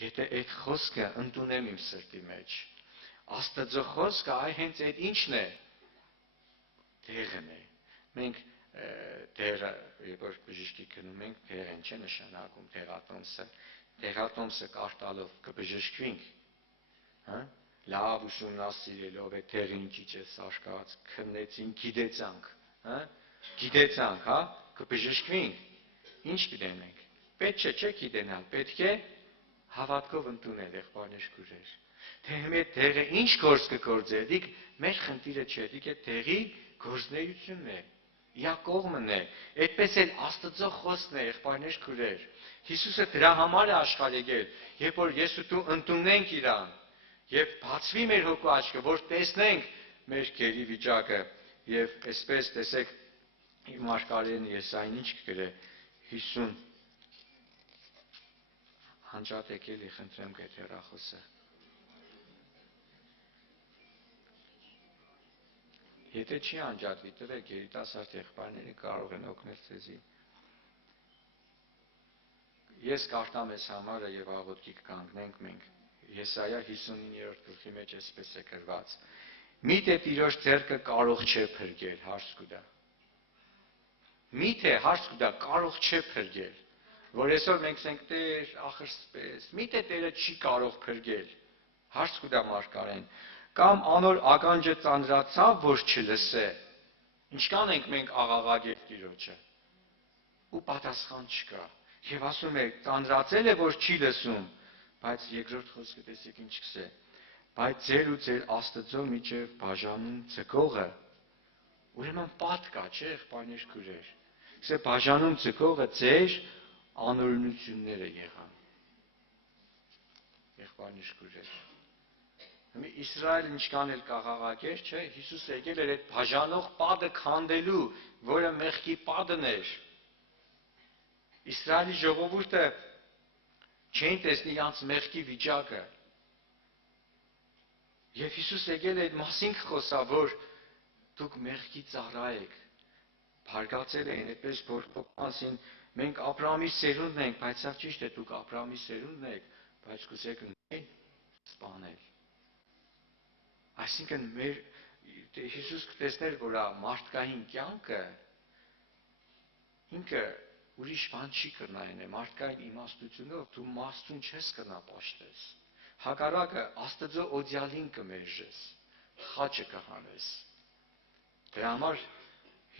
եթե այդ խոսքը ընդունեմ իմ սրտի մեջ, Աստծո խոսքը այ հենց այդ ինչն է, տեղն է, մենք տեղը, երբ որ բժշկի գնում ենք, տեղն չէ նշանակում տեղատոմսը կարտալով կբժշկվենք, հա, լավ ուսումնասիրելով այդ տեղին քիչ է սարկած, քննեցինք, գիտեցանք, հա, կբժշկվենք, ինչ գիտենք, պետք չէ գիտենալ, պետք է հավատքով ընդունել, եղբայրներ քույրեր, թե հիմա տեղը ինչ գործ կգործի, դիք մեր խնդիրը չէ, դիք այդ տեղի գործնեությունն է, իր կողմն է, այդպես էլ Աստծո խոսքն է, եղբայրներ քույրեր, Հիսուսը դրա համար է աշխարհ եկել, երբ որ ես ու դու ընդունենք իրան, եւ բացվի մեր հոգու աչքը, որ տեսնենք մեր գերի վիճակը, եւ այսպես տեսեք իր մարգարեն Եսային ինչ կգրե 50 հանճատեք էլի խնդրեմ գետ հեռախոսը Եթե չի անջատվի, տվեք երիտասարդ եղբայրները կարող են օգնել ձեզի։ Ես կարդամ ես համարը եւ աղոթքի կանգնենք մենք։ Եսայա 59-րդ գլխի մեջ այսպես է գրված. Միթե Տիրոջ ձեռքը կարող չէ փրկել, հարց կուտա։ Միթե հարց կուտա կարող չէ փրկել, որ այսօր մենք ասենք Տեր, ախրսպես, միթե Տերը չի կարող փրկել։ Հարց կուտա մարգարեն, կամ անոր ականջը ծանրացավ, որ չլսե։ Ինչ կանենք մենք աղաղակել Տիրոջը։ Ու պատասխան չկա։ Եվ ասում է, ծանրացել է, որ չի լսում, բայց երկրորդ խոսքը տեսեք ինչ կսե։ Բայց ձեր ու ձեր Աստծո միջև բաժանում ձգողը, ուրեմն պատ կա, չէ՞, եղբայրներ քույրեր։ Սա բաժանում ձգողը ձեր անօրենությունները եղան։ Եղբայրներ քույրեր։ Իսրայելը ինչքան էլ կաղաղակեր, չէ, Հիսուսը եկել էր այդ բաժանող պատը քանդելու, որը մեղքի պատն էր։ Իսրայելի ժողովուրդը չէին տեսնի իրանց մեղքի վիճակը։ Եվ Հիսուս եկել է այդ մասին խոսա, որ դուք մեղքի ծառա եք։ Բարգացել էին այդպես, որ փոխանցին մենք Աբրահամի սերունդն ենք, բայց սա ճիշտ է, դուք Աբրահամի սերունդն եք, բայց կուզեք սպանել։ Այսինքն մեր Հիսուս կտեսներ, որ մարդկային կյանքը ինքը ուրիշ բան չի կրնային է, մարդկային իմաստությունով դու մարդուն չես կրնա պաշտես։ Հակառակը Աստծո օդյալին կմերժես, խաչը կհանես։ Դրա համար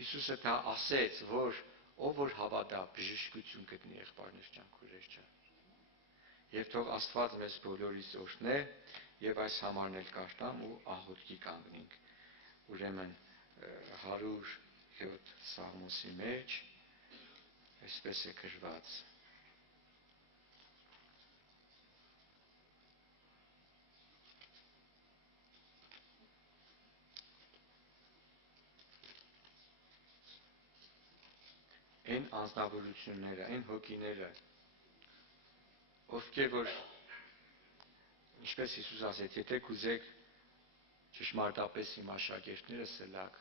Հիսուսը դա ասեց, որ ով որ հավատա բժշկություն գտնի եղբայրներ ջան, քույրեր ջան։ Եվ թող Աստված մեզ բոլորիս օրհնե եւ այս համարն էլ կարդամ ու աղոթքի կանգնենք։ Ուրեմն 107 Սաղմոսի մեջ այսպես է գրված. Այն անձնավորությունները, այն հոգիները, ովքեր որ ինչպես Հիսուս ասեց, եթե կուզեք ճշմարտապես իմ աշակերտներս ելաք,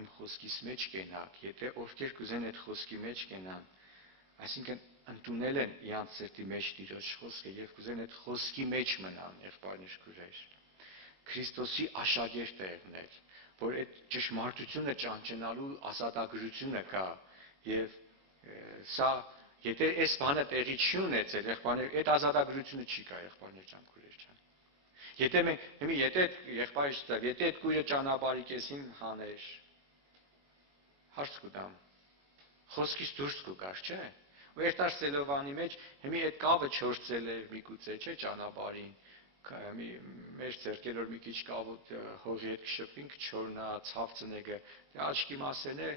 իմ խոսքիս մեջ կենաք, եթե ովքեր կուզեն այդ խոսքի մեջ կենան, այսինքն ընդունել են իրանց սրտի մեջ Տիրոջ խոսքը եւ կուզեն այդ խոսքի մեջ մնան, եղբայրներ քույրեր, Քրիստոսի աշակերտ եղնել, որ այդ ճշմարտությունը ճանչնալու ազատագրությունը կա եւ սա եթե այս բանը տեղի չի ունեցել, եղբայրներ, այդ ազատագրությունը չի կա, եղբայրներ ջան, քույրեր ջան։ Եթե մենք եթե եղբայրը, եթե այդ քույրը ճանապարհի կեսին հաներ, հարց կտամ, խոսքից դուրս կգար, չէ՞։ Ու երթար Սելովանի մեջ հիմի այդ կավը չորցել էր միգուցե, չէ՞ ճանապարհին։ Մեր ձեռքերով մի քիչ կավոտ հողի հետ կշփվինք, չորնա, ցավ ծնեգը, աչքի մասերն է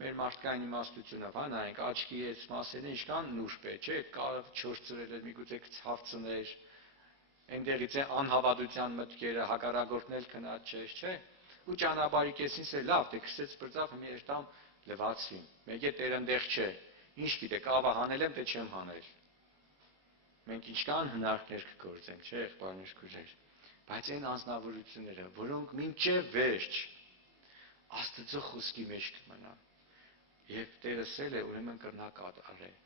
մեր մարդկային իմաստությունով, հա նայենք, աչքի այս մասերն ինչքան նուրբ է, չէ՞, այդ կավը չորցրել էր միգուցե ցավ ծներ, այնտեղից է անհավատության մտքերը, հակառակորդն էլ քնած չէ, չէ՞։ Ու ճանապարհի կեսին սե լավ, դե քսեց բրծավ, հիմա երթամ լվացվին։ Մեկ է Տեր այնտեղ չէ։ Ինչ գիտեք, կավը հանել եմ, թե չեմ հանել։ Մենք ինչքան հնարքներ կգործենք, չէ՞, եղբայրներ քույրեր, բայց այն անznավորությունները, որոնք մինչև վերջ Աստծո խոսքի մեջ կմնան, եւ Տերը ասել է, ուրեմն կրնա կատարել,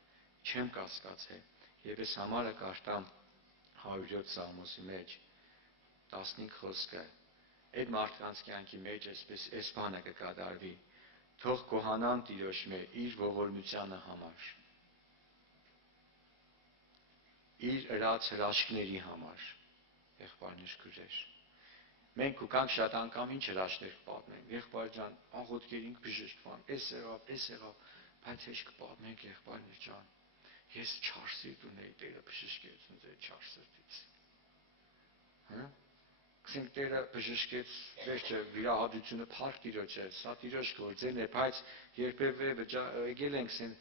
չեմ կասկածել, եւ ես համարը կարտամ 107 Սաղմոսի մեջ 15 խոսքը, այդ մարդկանց կյանքի մեջ այս բանը կկատարվի, թող կոհանան Տիրոջ մեջ իր ողորմությանը համար, իր ըրած հրաշքների համար, եղբայրներ քույրեր։ Մենք ուկանք շատ անգամ ինչ հրաշքներ կպատմենք, եղբայր ջան, աղոթքերին բժշկվան, էս եղավ, բայց հեչ կպատմենք, եղբայրներ ջան, ես չար սիրտ ունեի, Տերը բժշկեց ինձ այդ չար սրտից։ Հա՞։ Քսենք Տերը բժշկեց, վերջը վիրահատությունը փառք Տիրոջ է, սա Տիրոջ գործել է, բայց երբևէ եկել ենք սեն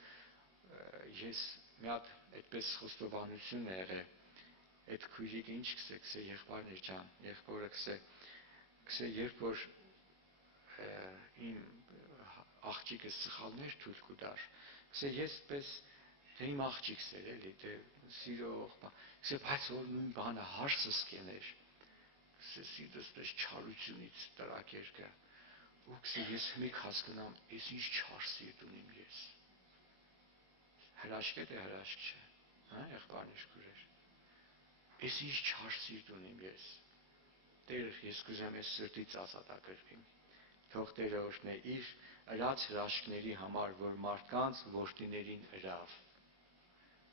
ես մի հատ այդպես խոստովանություն է եղել, այդ քույրիկը ինչ կսե եղբայրներ ջան, եղբորը կսե երբ որ իմ աղջիկը սխալներ թույլ կուտար, կսե ես պես դե իմ աղջիկս էր էլի, դե սիրող, կսե բայց որ նույն բանը հարսս կեներ, կսե սիրտս պես չարությունից տրակեր կա, ու կսե ես մեկ հասկանամ, ես ինչ չար սիրտ ունիմ ես, հրաշք է, դե հրաշք չէ, հա, եղբայրներ քույրեր, ես ինչ չար սիրտ ունիմ ես, Տեր, ես կուզեմ ես սրտից ազատագրվիմ, թող Տերը օրհնե իր ըրած հրաշքների համար, որ մարդկանց որդիներին ըրավ,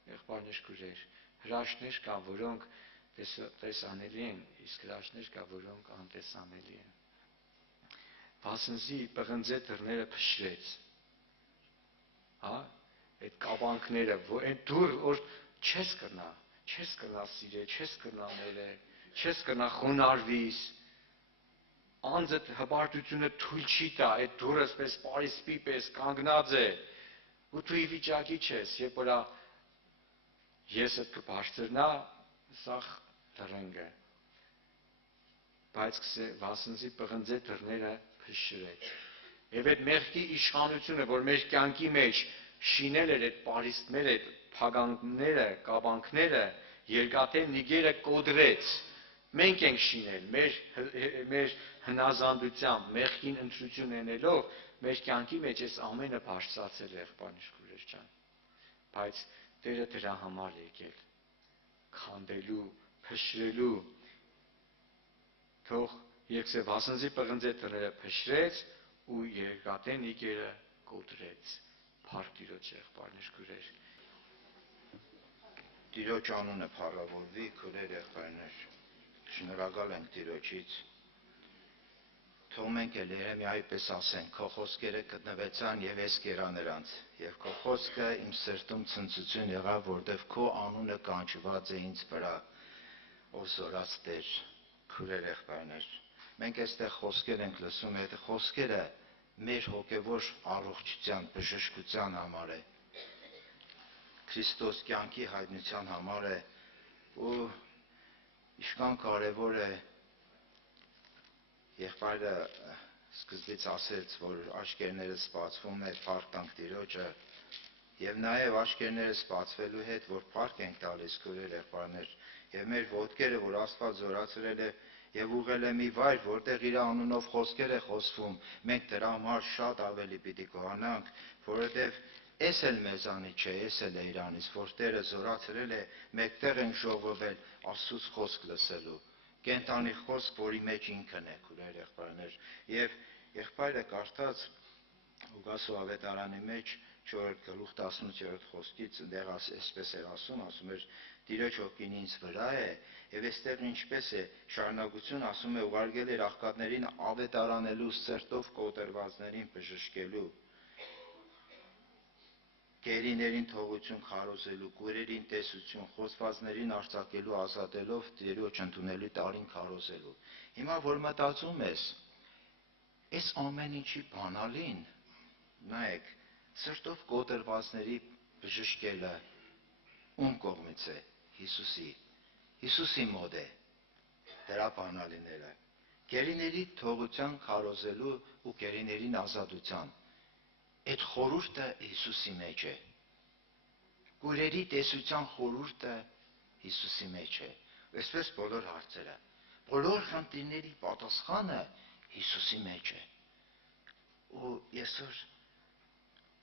եղբայրներ քույրեր, հրաշքներ կան, որոնք տեսանելի են, իսկ հրաշքներ կան, որոնք անտեսանելի են։ Վասնզի պղնձե դռները փշրեց, հա, այդ կաբանքները, այն դուր որ չես կրնա սիրել, չես կրնա մելել, չես կրնա խոնարհվիս, անձդ հպարտությունը թույլ չի տա, այդ դուրը պես պարիսպի պես կանգնած է, ու դու ի վիճակի չես, երբ որ եսդ կբարձրնա, սաղ դռնգը, բայց կսե վասնզի պղնձե դռները փշրեց, եւ այդ մեղքի իշխանությունը, որ մեր կյանքի մեջ շինել էր այդ պարիսպները, այդ փագանքները, կաբանքները, երկաթե նիգերը կոդրեց, մենք ենք շինել, մեր հնազանդությամբ, մեղքին ընտրություն ենելով, մեր կյանքի մեջ այս ամենը բարձրացել է եղբայրներ քույրեր ջան, բայց Տերը դրա համար եկել, քանդելու, փշրելու, թող եկսե վասնզի պղնձե դռները փշրեց ու երկաթե նիգերը կոդրեց, փառք Տիրոջ եղբայրներ քույրեր։ Տիրոջ անունը փառավորվի, քույրեր եղբայրներ, շնորհակալ ենք Տիրոջից, թող մենք էլ Երեմիայի պես ասենք, քո խոսքերը գտնվեցան եւ ես կերա նրանց, եւ քո խոսքը իմ սրտում ցնծություն եղավ, որտեվ քո անունը կանչված է ինձ վրա, ով զորած Տեր, քույրեր եղբայրներ, մենք այստեղ խոսքեր ենք լսում, այդ խոսքերը մեր հոգևոր առողջության, բժշկության համար է, Քրիստոս կյանքի հայտնության համար է, ու ինչքան կարևոր է, եղբայրը սկզբից ասեց, որ աչքերներս բացվում է, փառք տանք Տիրոջը, եւ նաեւ աչքերներս բացվելու հետ, որ փառք ենք տալիս քույրեր եղբայրներ, եւ մեր ոտքերը, որ Աստված զորացրել է եւ ուղղել է մի վայր, որտեղ իր անունով խոսքեր է խոսվում, մենք դրա համար շատ ավելի պիտի գոհանանք, որովհետեւ Էս էլ մեզանից չէ, էս էլ է Իրանից, որ Տերը զորացրել է, մեկտեղ ենք ժողովել Աստծուց խոսք լսելու, կենտանի խոսք, որի մեջ ինքն է, քույրեր եղբայրներ, եւ եղբայրը կարդաց Ղուկասու ավետարանի մեջ 4 գլուխ 18-րդ խոսքից, այնտեղ այսպես էր ասում էր Տիրոջ հոգին ինձ վրա է, եւ այստեղ ինչպես է, շարունակություն ասում է ուղարկել էր աղքատներին ավետարանելու, սրտով կոտրվածներին բժշկելու, գերիներին թողություն քարոզելու, կուրերին տեսություն, խոսվածներին արձակելու, ազատելով, Տիրոջ ընդունելու տարին քարոզելու։ Հիմա որ մտածում ես, այս ամեն ինչի բանալին, նայեք, սրտով կոտրվածների բժշկելը ում կողմից է, Հիսուսի մոտ է, դրա բանալիները, գերիների թողության քարոզելու ու գերիներին ազատության, այդ խորհուրդը Հիսուսի մեջ է, կուրերի տեսության խորհուրդը Հիսուսի մեջ է։ Այսպես բոլոր հարցերը, բոլոր խնդիրների պատասխանը Հիսուսի մեջ է։ Ու այսօր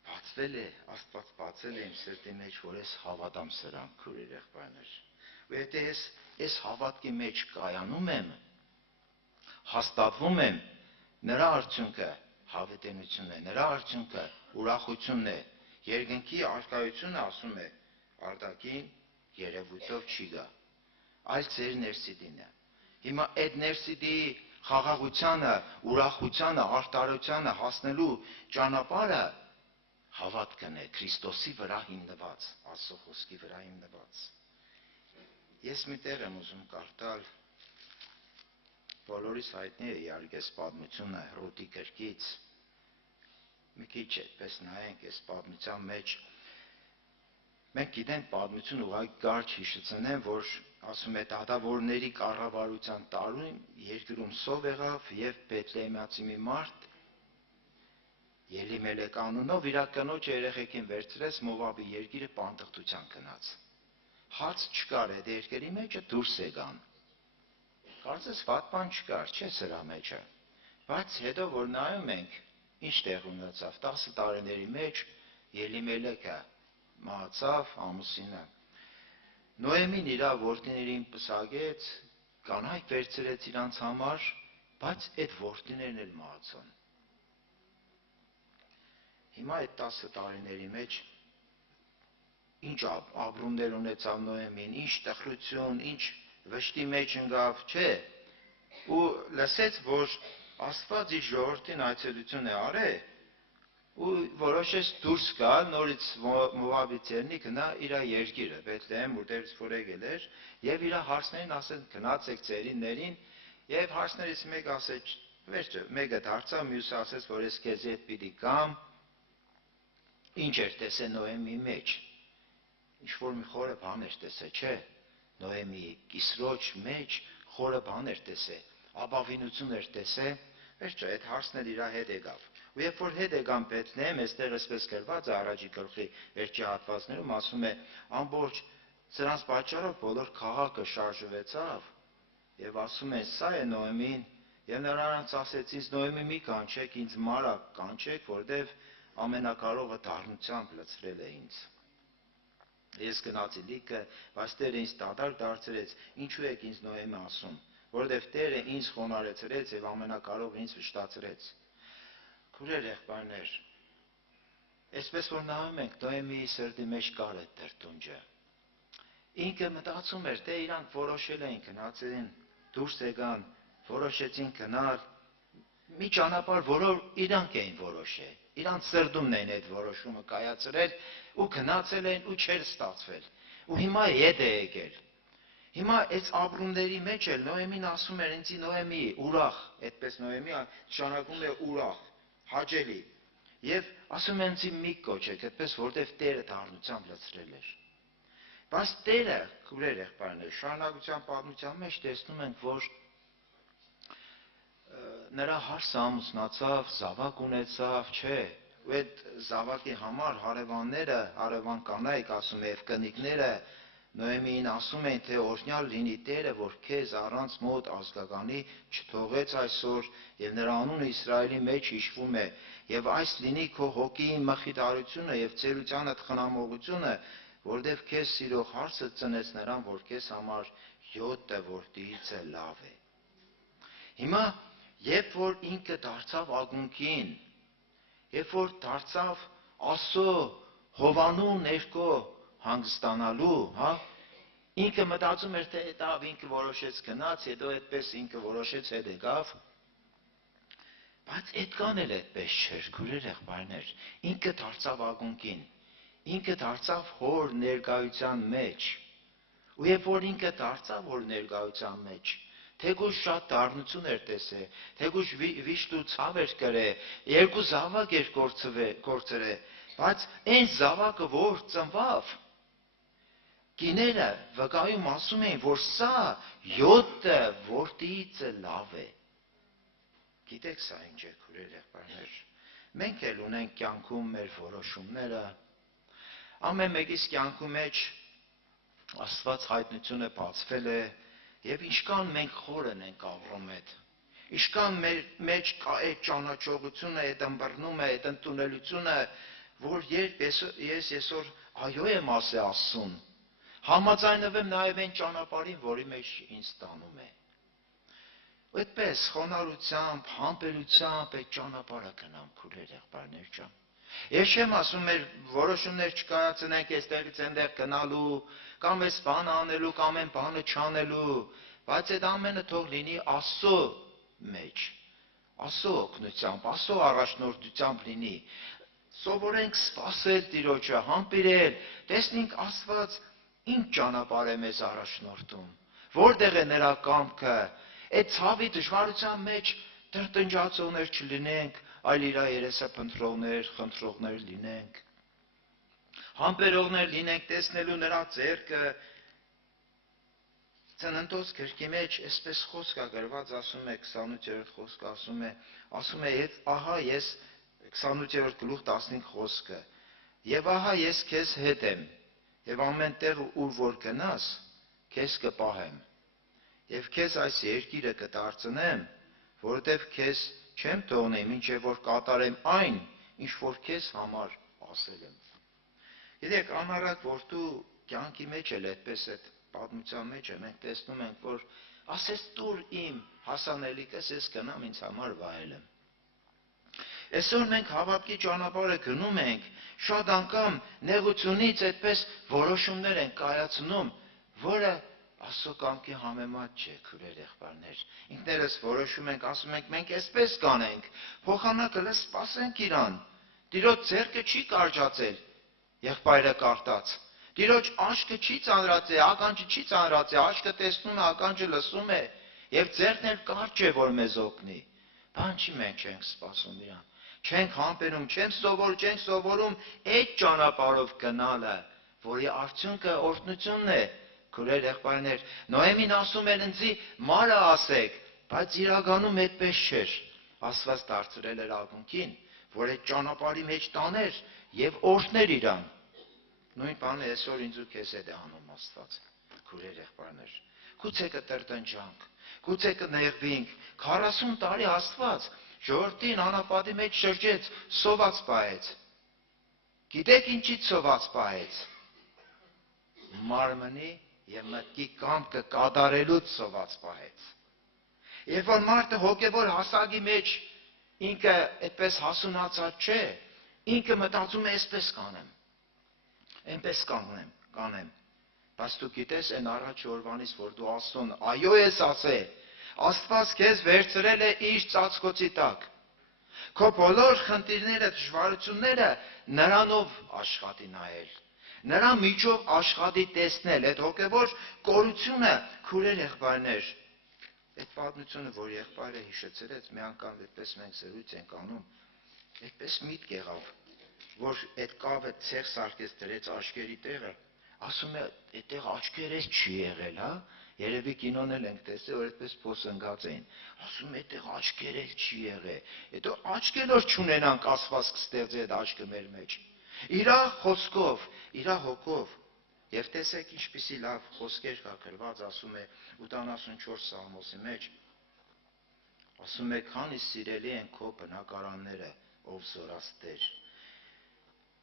բացվել է, Աստված բացել է իմ սրտի մեջ, որ ես հավատամ սրան, քույրեր եղբայրներ։ Ու եթե ես այս հավատքի մեջ կայանում եմ, հաստատվում եմ, նրա արդյունքը հավիտենությունն է, նրա արդյունքը ուրախությունն է։ Երկնքի արկայությունը, ասում է, արտաքին երևույթով չի գա, այլ ձեր ներսիդին է։ Հիմա այդ ներսիդի խաղաղությանը, ուրախությանը, արտարությանը հասնելու ճանապարհը հավատքն է, Քրիստոսի վրա հիմնված, Աստծո խոսքի վրա հիմնված։ Ես մի տեղ եմ ուզում կարդալ, բոլորիս հայտնի է իհարկե այս պատմությունը Ռութի գրքից, մի քիչ այդպես նայենք այս պատմության մեջ, մենք գիտենք պատմություն ուղղակի կարճ հիշեցնեմ, որ ասում է դատավորների կառավարության տարում երկրում սով եղավ եւ Բեթլեհեմացի մի մարդ Ելիմելեկ անունով իր կնոջ երեխեքին վերցրեց Մովաբի երկիրը պանտղտության գնաց։ Հաց չկար այդ երկրի մեջը դուրս եկան։ Կարծես վատ բան չկար, չէ՞ սրա մեջը։ Բայց հետո որ նայում ենք, ինչ տեղ ունեցավ 10 տարիների մեջ Ելիմելեկը մահացավ, ամուսինը։ Նոեմին իր որդիներին պսակեց, կանայք վերցրեց իրանց համար, բայց այդ որդիներն էլ մահացան։ Հիմա այդ 10 տարիների մեջ ինչ ապրումներ ունեցավ Նոեմին, ինչ տխրություն, ինչ վշտի մեջ ընկավ, չէ։ Ու լսեց, որ Աստված իր ժողովրդին այցելություն է արել, ու որոշեց դուրս գալ նորից Մովաբիցերնի գնա իր երկիրը, Բեթլեհեմ, որտեղից որ եկել էր, եւ իր հարցներին ասել գնացեք ծերիններին, եւ հարցներից մեկը ասեց, վերջը մեկը դարձավ, մյուսը ասեց, որ ես քեզի հետ պիտի կամ, ինչ էր տեսել Նոեմի մեջ։ Ինչ որ մի խորը բան էր տեսել, չէ։ Նոեմի կիսրոջ մեջ խորը բան էր տեսել, ապավինություն էր տեսել, վերջը այդ հարցն էլ իր հետ եկավ։ Ու երբ որ հետ եկան Բեթլեհեմ, այստեղ էսպես գրված է առաջի գլխի վերջի հատվածներում, ասում է, ամբողջ սրանց պատճառով բոլոր քաղաքը շարժվեցավ, եւ ասում են, սա է Նոեմին, եւ նրանց ասեց, ինձ Նոեմի մի կանչեք, ինձ Մարա կանչեք, որտեվ ամենակարողը դառնությամբ լցրել է ինձ։ Ես գնացի լիքը, բայց Տերը ինձ դատարկ դարձրեց, ինչու եք ինձ Նոեմի ասում, որովհետև Տերը ինձ խոնարհեցրեց եւ ամենակարողը ինձ վշտացրեց։ Քույրեր եղբայրներ, այսպես որ նայում ենք Նոեմիի սրտի մեջ կար այդ տրտունջը։ Ինքը մտածում էր, թե իրանք որոշել էին գնացին, դուրս եկան, որոշեցին գնալ, մի ճանապարհ, որով իրանք էին որոշել, իրանք սրտումն էին այդ որոշումը կայացրել ու գնացել են ու չէր ստացվել։ Ու հիմա ետ է եկել։ Հիմա այս ապրումների մեջ էլ Նոեմին ասում էր, ինձ Նոեմի ուրախ, այդպես Նոեմի նշանակում է ուրախ, հաճելի։ Եվ ասում են ինձ մի կոչեք, այդպես որտեվ Տերը դառնությամբ լցրել էր։ Բայց Տերը, քույրեր եղբայրներ, շարունակության պատմության մեջ տեսնում ենք, որ նրա հարսը ամուսնացավ, զավակ ունեցավ, չէ։ Ու այդ զավակի համար հարևանները, հարևան կանայք, ասում է, եւ կնիկները Նոեմիին ասում էին, թե օրհնյալ լինի Տերը, որ քեզ առանց մոտ ազգականի չթողեց այսօր, եւ նրա անունը Իսրայելի մեջ հիշվում է, եւ այս լինի քո հոգիի մխիթարությունը եւ ծերությանդ խնամողությունը, որտեվ քեզ սիրող հարսը ծնեց նրան, որ քեզ համար 7 որդիից է լավ է։ Հիմա երբ որ ինքը դարձավ ակունքին, երբ որ դարձավ Աստծո հովանու ներքո հանգստանալու, հա, ինքը մտածում էր, թե դա ինքը որոշեց գնաց, հետո այդպես ինքը որոշեց հետ եկավ, բայց այդքան էլ այդպես չէր, քույրեր եղբայրներ, ինքը դարձավ ակունքին, ինքը դարձավ հոր ներկայության մեջ, ու երբ որ ինքը դարձավ հոր ներկայության մեջ, թեկուզ շատ դառնություն էր տեսել, թեկուզ վիշտ ու ցավ էր կրել, երկու զավակ էր կորցրել, բայց այն զավակը, որ ծնվավ, կիները վկայում ասում էին, որ սա 7 որդիից լավ է։ Գիտեք սա ինչ է, քույրեր եղբայրներ։ Մենք էլ ունենք կյանքում մեր որոշումները, ամեն մեկիս կյանքի մեջ Աստված հայտնությունը բացվել է եւ ինչքան մենք խորն ենք ապրում այդ։ Ինչքան մեր մեջ կա այդ ճանաչողությունը, այդ ըմբռնումը, այդ ընդունելությունը, որ երբ ես այսօր այո եմ ասել Աստծուն, համաձայնվեմ նաև այն ճանապարհին, որի մեջ ինձ տանում է։ Այդպես խոնարհությամբ, համբերությամբ այդ ճանապարհը գնամ քուրեր եղբայրներ ջան։ Ես չեմ ասում մեր որոշումներ չկայացնենք այստեղից այնտեղ գնալու, կամ այս բանը անելու, կամ այն բանը չանելու, բայց այդ ամենը թող լինի Աստծո մեջ, Աստծո օգնությամբ, Աստծո առաջնորդությամբ լինի։ Սովորենք սпасել Տիրոջը, համբերել, տեսնենք Աստված ինչ ճանապարհ է մեզ առաջնորդում, որտեղ է նրա կամքը, այդ ցավի դժվարության մեջ տրտնջացողներ չլինենք, այլ իր երեսը փնտրողներ, խնդրողներ լինենք, համբերողներ լինենք, տեսնելու նրա ձեռքը։ Ծննդոց գրքի մեջ այսպես խոսք է գրված, ասում է 28-րդ խոսքը, ասում է, ահա ես 28-րդ գլուխ 15 խոսքը, եւ ահա ես քեզ հետ եմ, եւ ամեն տեղ ուր որ գնաս, քեզ կպահեմ, եւ քեզ այս երկիրը կդարձնեմ, որովհետեւ քեզ չեմ թողնի, մինչև որ կատարեմ այն, ինչ որ քեզ համար ասել եմ։ Գիտեք, անառակ որդու կյանքի մեջ էլ այդպես այդ պատմության մեջ է, մենք տեսնում ենք, որ ասես տուր իմ հասանելիքս, ես գնամ ինձ համար վայելեմ։ Այսօր մենք հավատքի ճանապարհը գնում ենք, շատ անգամ նեղությունից այդպես որոշումներ են կայացնում, որը Աստծո կամքի համեմատ չէ, քուրեր եղբայրներ։ Ինքներս որոշում ենք, ասում ենք, մենք այսպես կանենք, փոխանակը լը սպասենք իրան։ Տիրոջ ձեռքը չի կարճացել, եղբայրը կարտաց։ Տիրոջ աչքը չի ծանրացել, ականջը չի ծանրացել, աչքը տեսնում է, ականջը լսում է, եւ ձեռքն էլ կարճ է, որ մեզ օգնի։ Բան չի, մենք չենք սպասում իրան։ Չենք համբերում, չենք սովորում այդ ճանապարհով գնալը, որի արդյունքը օրհնությունն է։ Քուրեր եղբայրներ, Նոեմին ասում էր ինձի մարը ասեք, բայց իրականում այդպես չէր։ Աստված դարձրել էր ակունքին, որ այդ ճանապարհի մեջ տաներ եւ օրհներ իրան։ Նույն բանը այսօր ինձ ու քեզ հետ է անում Աստված։ Քուրեր եղբայրներ, գուցե կտրտնջանք, գուցե կնեղվենք։ 40 տարի Աստված ժողովրդին անապատի մեջ շրջեց, սոված պահեց։ Գիտեք ինչից սոված պահեց։ Մարմնի եւ մտքի կամքը կատարելուց սոված պահեց։ Երբ որ մարդը հոգևոր հասակի մեջ ինքը այդպես հասունացած չէ, ինքը մտածում է այսպես կանեմ, այնպես կանեմ, բայց դու գիտես այն առաջ օրվանից, որ դու Աստծուն այո ես ասել, Աստված քեզ վերցրել է իր ծածկոցի տակ։ Քո բոլոր խնդիրները, դժվարությունները նրանով աշխատի նայել։ Նրա միջով աշխատի տեսնել, այդ հոգևոր կորությունը, քուրեր եղբայրներ, այդ պատմությունը, որ եղբայրը հիշեցրեց, մի անգամ այդպես մենք զրույց ենք անում, այդպես միտք եղավ, որ այդ կավը ցեղ սարքեց դրեց աչքերի տեղը, ասում է, այդտեղ աչքերես չի եղել, հա, երևի կինոն էլ ենք տեսել, որ այդպես փոսընկած էին, ասում է, այդտեղ աչքերես չի եղել, հետո աչքեր չունենանք Աստված կստեղծի այդ աչքը մեր մեջ։ Իրա խոսքով, իրա հոգով, եւ տեսեք ինչպիսի լավ խոսքեր կա գրված, ասում է 84 Սաղմոսի մեջ, ասում է, քանի սիրելի են քո բնակարանները, ով զորաստեր։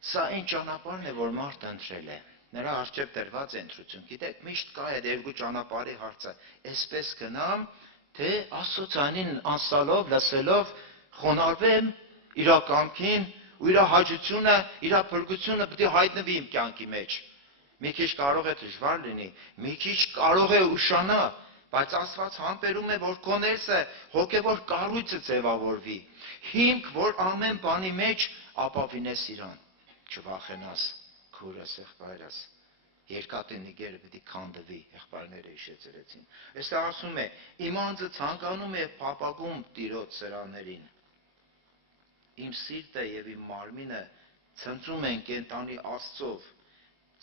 Սա այն ճանապարհն է, որ մարդը ընտրել է, նրա առջև դրված է ընտրություն, գիտեք, միշտ կա այդ երկու ճանապարհի հարցը, այսպես գնամ, թե Աստծո ձայնին անսալով, լսելով, խոնարհվեմ իր կամքին, ու իր հաջությունը, իր փրկությունը պետք է հայտնվի իմ կյանքի մեջ։ Մի քիչ կարող է դժվար լինի, մի քիչ կարող է ուշանա, բայց Աստված համբերում է, որ քո ներսը հոգևոր կառույցը ձևավորվի։ Հիմք, որ ամեն բանի մեջ ապավինես իրան, չվախենաս, քուրս, եղբայրս։ Երկաթի նիգերը պետք է քանդվի, եղբայրները հիշեցրեցին։ Այստեղ ասում է, իմ անձը ցանկանում է փափագում Տիրոջ սրահներին։ Իմ սիրտը եւ իմ մարմինը ցնծում են կենտանի Աստծով։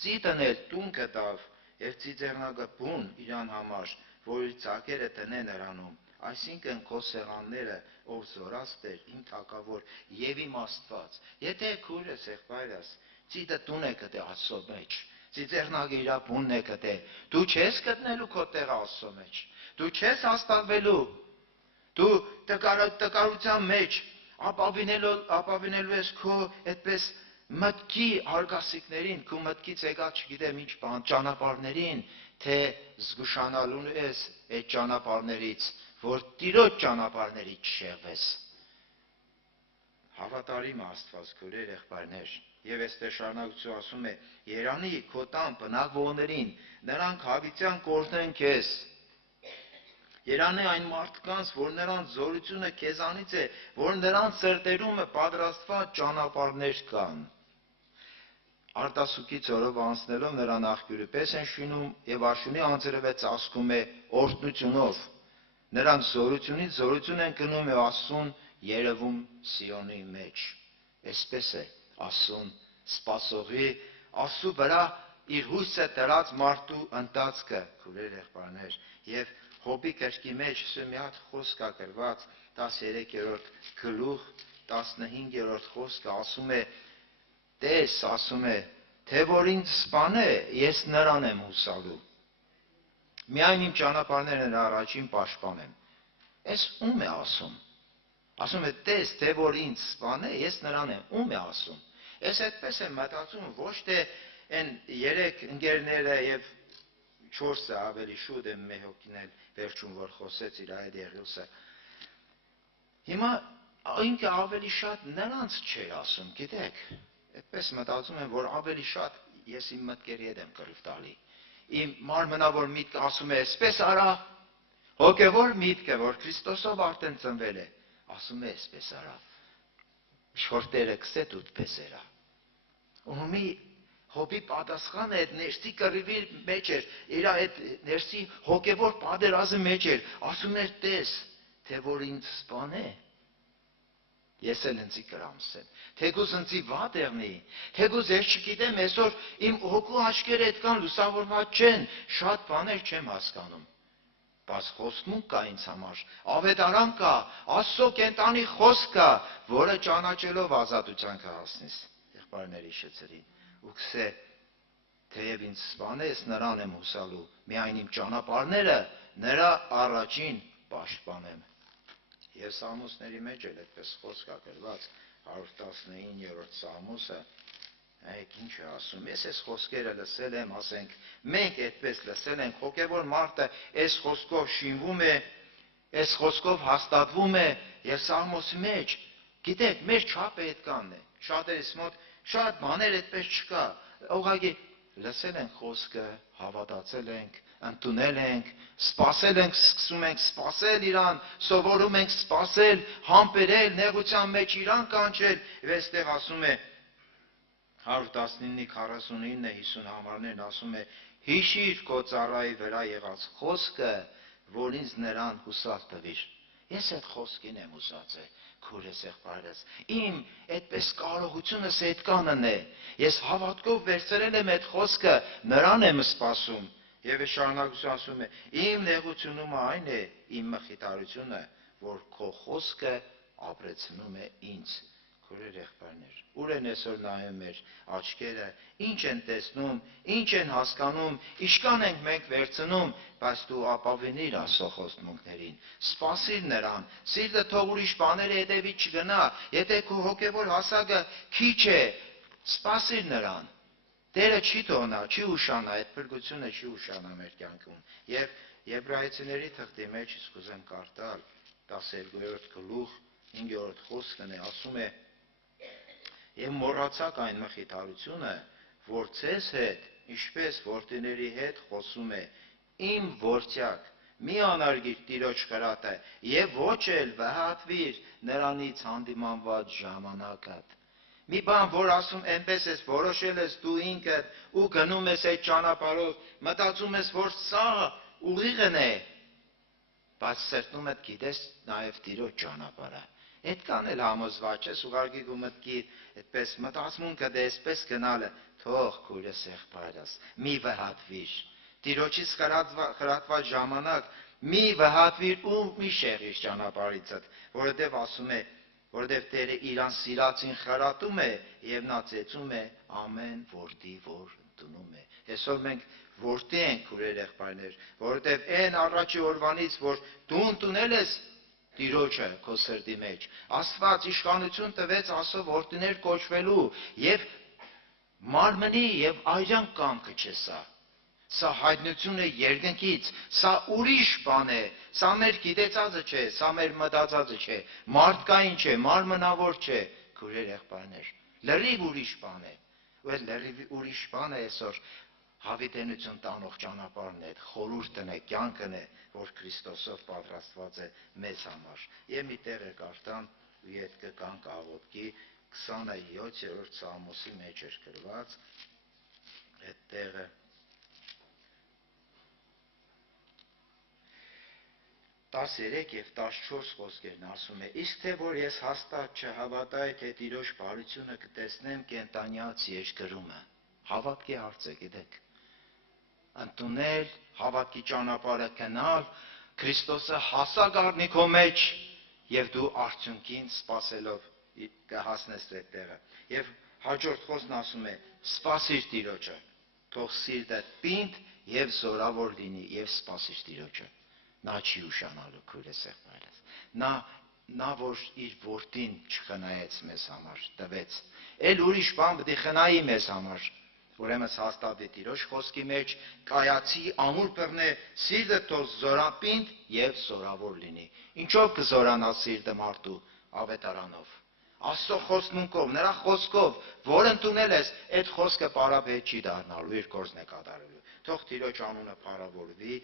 Ծիտն էլ տուն գտավ եւ ծիծեռնագը բուն իրան համար, որ իր ցակերը տնե նրանում։ Այսինքն քո սեղանները, ով զորաստեր, իմ թակավոր եւ իմ Աստված։ Եթե քուրս եղբայրս ծիտը տուն է գտե Աստծո մեջ, Ծիծեռնագը իր բունն է գտե։ Դու չես գտնելու քո տեղը Աստծո մեջ։ Դու չես հաստատվելու։ Դու տկարության մեջ ապավինելու ես քո այդպես մտքի արգասիքներին, քո մտքից եկած չգիտեմ ինչ բան, ճանապարհներին, թե զգուշանալու ես այդ ճանապարհներից, որ Տիրոջ ճանապարհներից չշեղվես։ Հավատարիմ Աստված, քույրեր, եղբայրներ, եւ այստեղ շարունակություն ասում է. Երանի քո տան բնակվողներին, նրանք հավիտյան կօրհնեն քեզ։ Երանի այն մարդկանց, որ նրանց զորությունը քեզանից է, որ նրանց սրտերում պատրաստված ճանապարհներ կան։ Արտասուքի ծորով անցնելով նրան աղբյուրի պես են շինում եւ աշունի անձրևը ծածկում է օրհնությունով։ Նրանք զորությունից զորություն են գնում եւ Աստծուն երևում Սիոնի մեջ։ Այսպես է ասում սպասողի Աստծու վրա իր հույսը դրած մարդու ընթացքը, քույրեր, եղբայրներ, եւ Հոբի գրքի մեջ մի հատ խոսք կա գրված 13-րդ գլուխ 15-րդ խոսքը ասում է. Տես, ասում է, թե որ ինձ սպանե, ես նրան եմ հուսալու։ Միայն իմ ճանապարհները նրա առաջին պաշտպանեմ։ Այս ում է ասում։ Ասում է, տես, թե որ ինձ սպանե, ես նրան եմ, ում է ասում։ Ես այդպես եմ մտածում, ոչ թե այն 3 ընկերները եւ 4-ը ավելի շուտ եմ մի հոգին էլ վերջում որ խոսեց իր այդ եղիլսը։ Հիմա ինքը ավելի շատ նրանց չէր ասում, գիտեք։ Այդպես մտածում եմ, որ ավելի շատ ես իմ մտքերի հետ եմ կռիվ տալի։ Իմ մարմնավոր միտքը ասում է, այսպես արա, հոգևոր միտքը, որ Քրիստոսով արդեն ծնվել է, ասում է, այսպես արա։ Շորտերը կսե դուդպես էրա։ Ումի Հոբի պատասխանը այդ ներսի կռիվի մեջ էր, իր այդ ներսի հոգևոր պատերազմի մեջ էր, ասում էր, տես, թե որ ինձ սպանե, ես էլ ինձի կրամսեմ, թեկուզ ինձի վատ եղնի, թեկուզ ես չգիտեմ, այսօր իմ հոգու աչքերը այդքան լուսավորված չեն, շատ բաներ չեմ հասկանում, բայց խոստմունք կա ինձ համար, ավետարան կա, Աստծո կենտանի խոսք կա, որը ճանաչելով ազատության կհասնես, եղբայրների շեցրին, ու կսե, թեև ինձ սպանես, նրան եմ հուսալու, միայն իմ ճանապարհները նրա առաջին պաշտպանեմ։ Եվ Սամոսների մեջ էլ այդպես խոսք կա գրված 119-րդ Սամոսը, այք ինչ է ասում, ես այս խոսքերը լսել եմ, ասենք, մենք այդպես լսել ենք, հոգևոր մարդը այս խոսքով շինվում է, այս խոսքով հաստատվում է, եւ Սամոսի մեջ, գիտեք, մեր չափը այդքանն է, շատերիս մոտ շատ բաներ այդպես չկա, ուղղակի լսել ենք խոսքը, հավատացել ենք, ընդունել ենք, սպասել ենք, սկսում ենք սպասել իրան, սովորում ենք սպասել, համբերել, նեղության մեջ իրան կանչել, եւ այստեղ ասում է 119-49-50 համարներն ասում է. հիշիր քո ծառայի վրա եղած խոսքը, որ ինձ նրան հուսալ տվիր։ Ես այդ խոսքին եմ հուսացել, քուրես եղբայրս։ Իմ այդպես կարողությունս այդքանն է։ Ես հավատքով վերցրել եմ այդ խոսքը, նրան եմ սպասում։ Եվ շարունակություն ասում է. իմ նեղությունումը այն է, իմ մխիթարությունը, որ քո խոսքը ապրեցնում է ինձ։ Քուրեր եղբայրներ, ուր են այսօր նայում մեր աչքերը, ինչ են տեսնում, ինչ են հասկանում, ինչքան ենք մենք վերցնում, բայց դու ապավինիր Աստծո խոստմունքներին, սպասիր նրան, սիրտը թող ուրիշ բաների հետևից չգնա, եթե քո հոգևոր հասակը քիչ է, սպասիր նրան։ Տերը չի թողնա, չի ուշանա, այդ փրկությունը չի ուշանա մեր կյանքում։ Եվ Եբրայեցիների թղթի մեջ իսկ ուզեմ կարդալ 12-րդ գլուխ 5-րդ խոսքն է, ասում է. Եվ մոռացաք այն մխիթարությունը, որ ցես հետ, ինչպես որդիների հետ խոսում է, իմ որդյակ, մի անարգիր Տիրոջ խրատը, եւ ոչ էլ վհատվիր նրանից հանդիմանված ժամանակդ։ Մի բան, որ ասում, այնպես ես որոշել ես դու ինքդ ու գնում ես այդ ճանապարհով, մտածում ես, որ սա ուղիղն է, բայց սրտումդ գիտես նաև Տիրոջ ճանապարհը։ Այդքան էլ համոզված ես, ուղղակի քո մտքի այդպես մտածմունքը դե այսպես գնալը, թող քույրս եղբայրս, մի վհատվիր։ Տիրոջից խրատված ժամանակ մի վհատվիր ու մի շեղիր ճանապարհիցդ, որովհետև ասում է որովհետև Տերը իրան սիրածին խրատում է եւ նա ծեծում է ամեն որդի, որ ընդունում է։ Այսօր մենք որդի ենք, քուրեր եղբայրներ, որովհետև այն առաջի օրվանից, որ դու ընդունել ես Տիրոջը քո սրտի մեջ, Աստված իշխանություն տվեց ասո որդիներ կոչվելու եւ մարմնի եւ այրան կամքը չէ սա։ Սա հայտնություն է երկնքից, սա ուրիշ բան է, սա մեր գիտեցածը չէ, սա մեր մտածածը չէ, մարդկային չէ, մարմնավոր չէ, քուրեր եղբայրներ, լրիվ ուրիշ բան է, ու այդ լրիվ ուրիշ բանը այսօր հավիտենություն տանող ճանապարհն է, խորհուրդն է, կյանքն է, որ Քրիստոսով պատրաստված է մեզ համար։ Եվ մի տեղ է կարդամ, ու ետ կգանք աղոթքի 27-րդ Սաղմոսի մեջ էր գրված, այդ տեղը 13 եւ 14 խոսքերն ասում է. Իսկ թե որ ես հաստատ չհավատայի, թե Տիրոջ բարությունը կտեսնեմ կենտանյաց երկրումը։ Հավատքի հարց է, գիտեք։ Ընդունել, հավատքի ճանապարհը գնալ, Քրիստոսը հասակ առնի քո մեջ եւ դու արդյունքին սпасելով կհասնես այդ տեղը։ Եվ հաջորդ խոսքն ասում է. սпасիր Տիրոջը, թող սիրտդ պինդ եւ զորավոր լինի եւ սпасիր Տիրոջը։ Նա չի ուշանալու քույրես եղբայրս։ Նա որ իր որդին չխնայեց մեզ համար, տվեց։ Էլ ուրիշ բան պետք է խնայի մեզ համար։ Ուրեմն հաստատի Տիրոջ խոսքի մեջ կայացի ամուր բռնե սիրտը թող զորապինդ եւ զորավոր լինի։ Ինչով կզորանա սիրտը մարդու ավետարանով։ Աստծո խոստմունքով, նրա խոսքով, որ ընդունել ես, այդ խոսքը պարապետ չի դառնալու, իր գործն է կատարելու։ Թող Տիրոջ անունը փառավորվի։